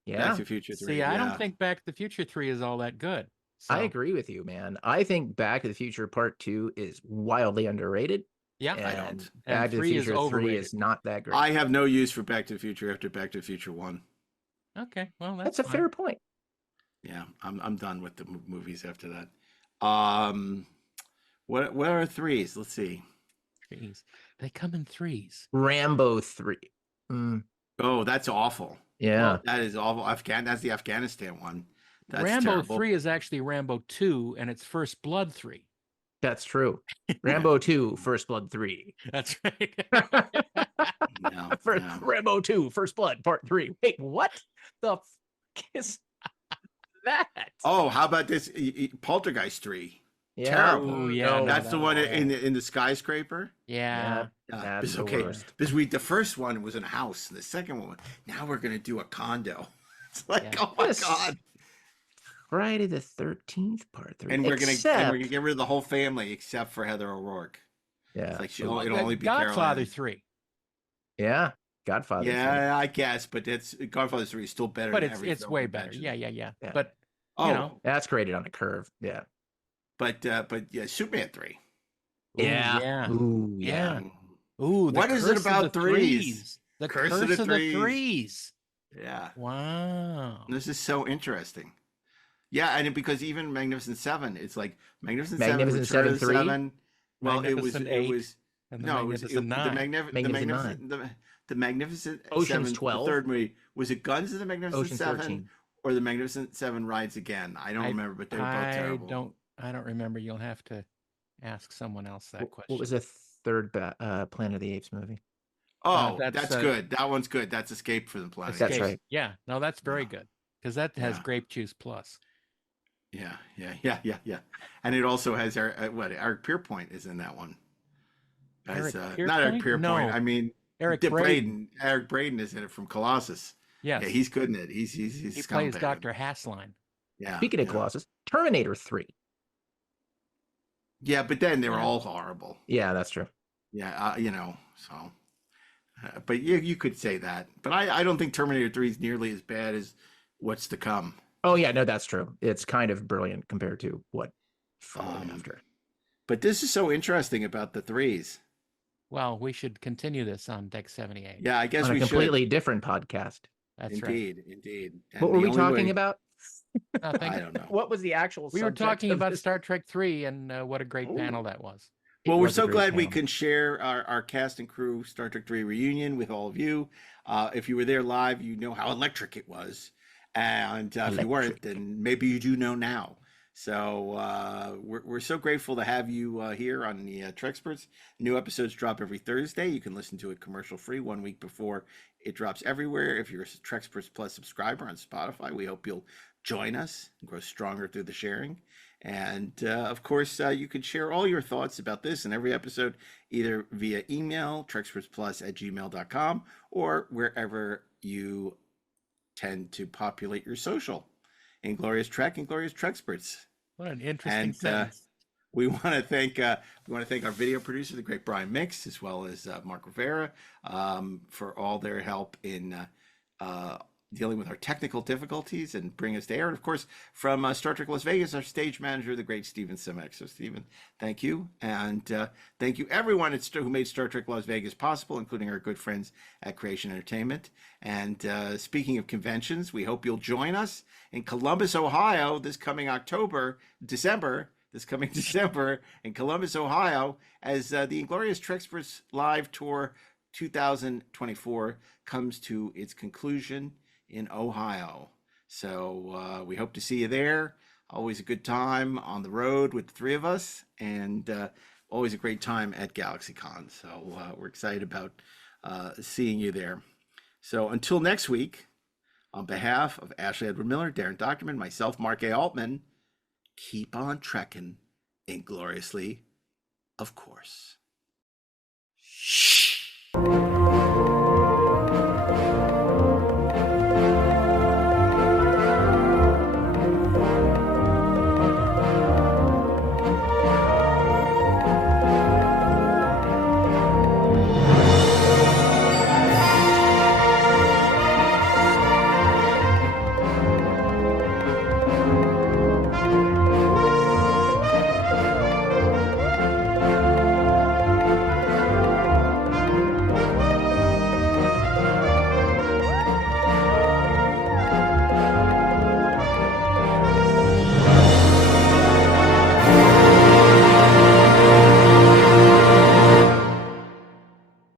Yeah. Back to the Future 3. See, I don't think Back to the Future 3 is all that good. So, I agree with you, man. I think Back to the Future Part 2 is wildly underrated. Yeah, I don't. Back to the 3 is Future 3 overrated. is not that great. I have no use for Back to the Future after Back to the Future 1. Okay, well That's a fair point. Yeah, I'm done with the movies after that. What are 3s? Let's see. Threes. They come in 3s. Rambo 3. Oh, that's awful. Yeah. That is awful. That's the Afghanistan one. That's Rambo terrible. 3 is actually Rambo 2, and it's First Blood 3. That's true. Rambo 2, First Blood 3. That's right. Rambo 2, First Blood, Part 3. Wait, what the f is that? Oh, how about this? Poltergeist 3. Yeah. Terrible. Ooh, yeah, That's the one in the skyscraper. Yeah. That's the okay. worst. Because the first one was in a house, and the second one, now we're gonna do a condo. It's like, oh my god. Friday the 13th, Part 3. And we're gonna get rid of the whole family except for Heather O'Rourke. Yeah. It's like it'll only be Godfather Caroline. 3. Yeah. Godfather 3. Yeah, I guess, but Godfather 3 is still better. But than every it's film way we better. mentioned. Yeah. Yeah. But That's graded on a curve. Yeah. But yeah, Superman 3. Yeah. Ooh, yeah. Ooh, what is it about threes? The curse of the threes. Yeah. Wow. This is so interesting. Yeah, and because even Magnificent 7, it's like Magnificent 7, Magnificent Return of the 7, 3? 7. Well, it was and the the Magnificent Ocean's 7, 12. the third movie. Was it Guns of the Magnificent Ocean's 7 13. or the Magnificent 7 Rides Again? I don't remember, but they were both terrible. I don't remember. You'll have to ask someone else that question. What was the third Planet of the Apes movie? Oh, that's good. That one's good. That's Escape from the Planet. That's right. Yeah. No, that's very good because that has grape juice plus. Yeah. And it also has Eric Pierpoint is in that one. As, not Eric Pierpoint. No. I mean Eric Braeden. Eric Braeden is in it from Colossus. Yes. Yeah, he's good in it. He plays Dr. Hassline. Yeah. Speaking of Colossus, Terminator 3. Yeah, but then they were all horrible. Yeah, that's true. Yeah, so. But you could say that. But I don't think Terminator 3 is nearly as bad as what's to come. Oh, yeah, no, that's true. It's kind of brilliant compared to what followed after. But this is so interesting about the 3s. Well, we should continue this on Deck 78. Yeah, I guess on we a completely should. different podcast. That's Indeed. And What were the we only talking way- about? I don't know. What was the actual We were subject talking of about this? Star Trek 3 and what a great panel that was. Well, we're was a so great glad we panel. can share our cast and crew Star Trek 3 reunion with all of you. If you were there live, you know how electric it was. And if you weren't, then maybe you do know now. So we're so grateful to have you here on the Treksperts. New episodes drop every Thursday. You can listen to it commercial free 1 week before it drops everywhere. If you're a Treksperts Plus subscriber on Spotify, we hope you'll join us and grow stronger through the sharing. And of course, you can share all your thoughts about this and every episode either via email, trekspertsplus@gmail.com, or wherever you tend to populate your social. Inglorious Trek, Inglorious Treksperts. What an interesting sentence. We want to thank our video producer, the great Brian Mix, as well as Mark Rivera, for all their help in dealing with our technical difficulties and bring us to air. And of course, from Star Trek Las Vegas, our stage manager, the great Stephen Simek. So Stephen, thank you. And thank you everyone who made Star Trek Las Vegas possible, including our good friends at Creation Entertainment. And speaking of conventions, we hope you'll join us in Columbus, Ohio this coming December in Columbus, Ohio, as the Inglorious Treksperts Live Tour 2024 comes to its conclusion in Ohio. So we hope to see you there. Always a good time on the road with the three of us, and always a great time at GalaxyCon. So we're excited about seeing you there. So until next week, on behalf of Ashley Edward Miller, Darren Dochterman, myself, Mark A. Altman, keep on trekking ingloriously, of course.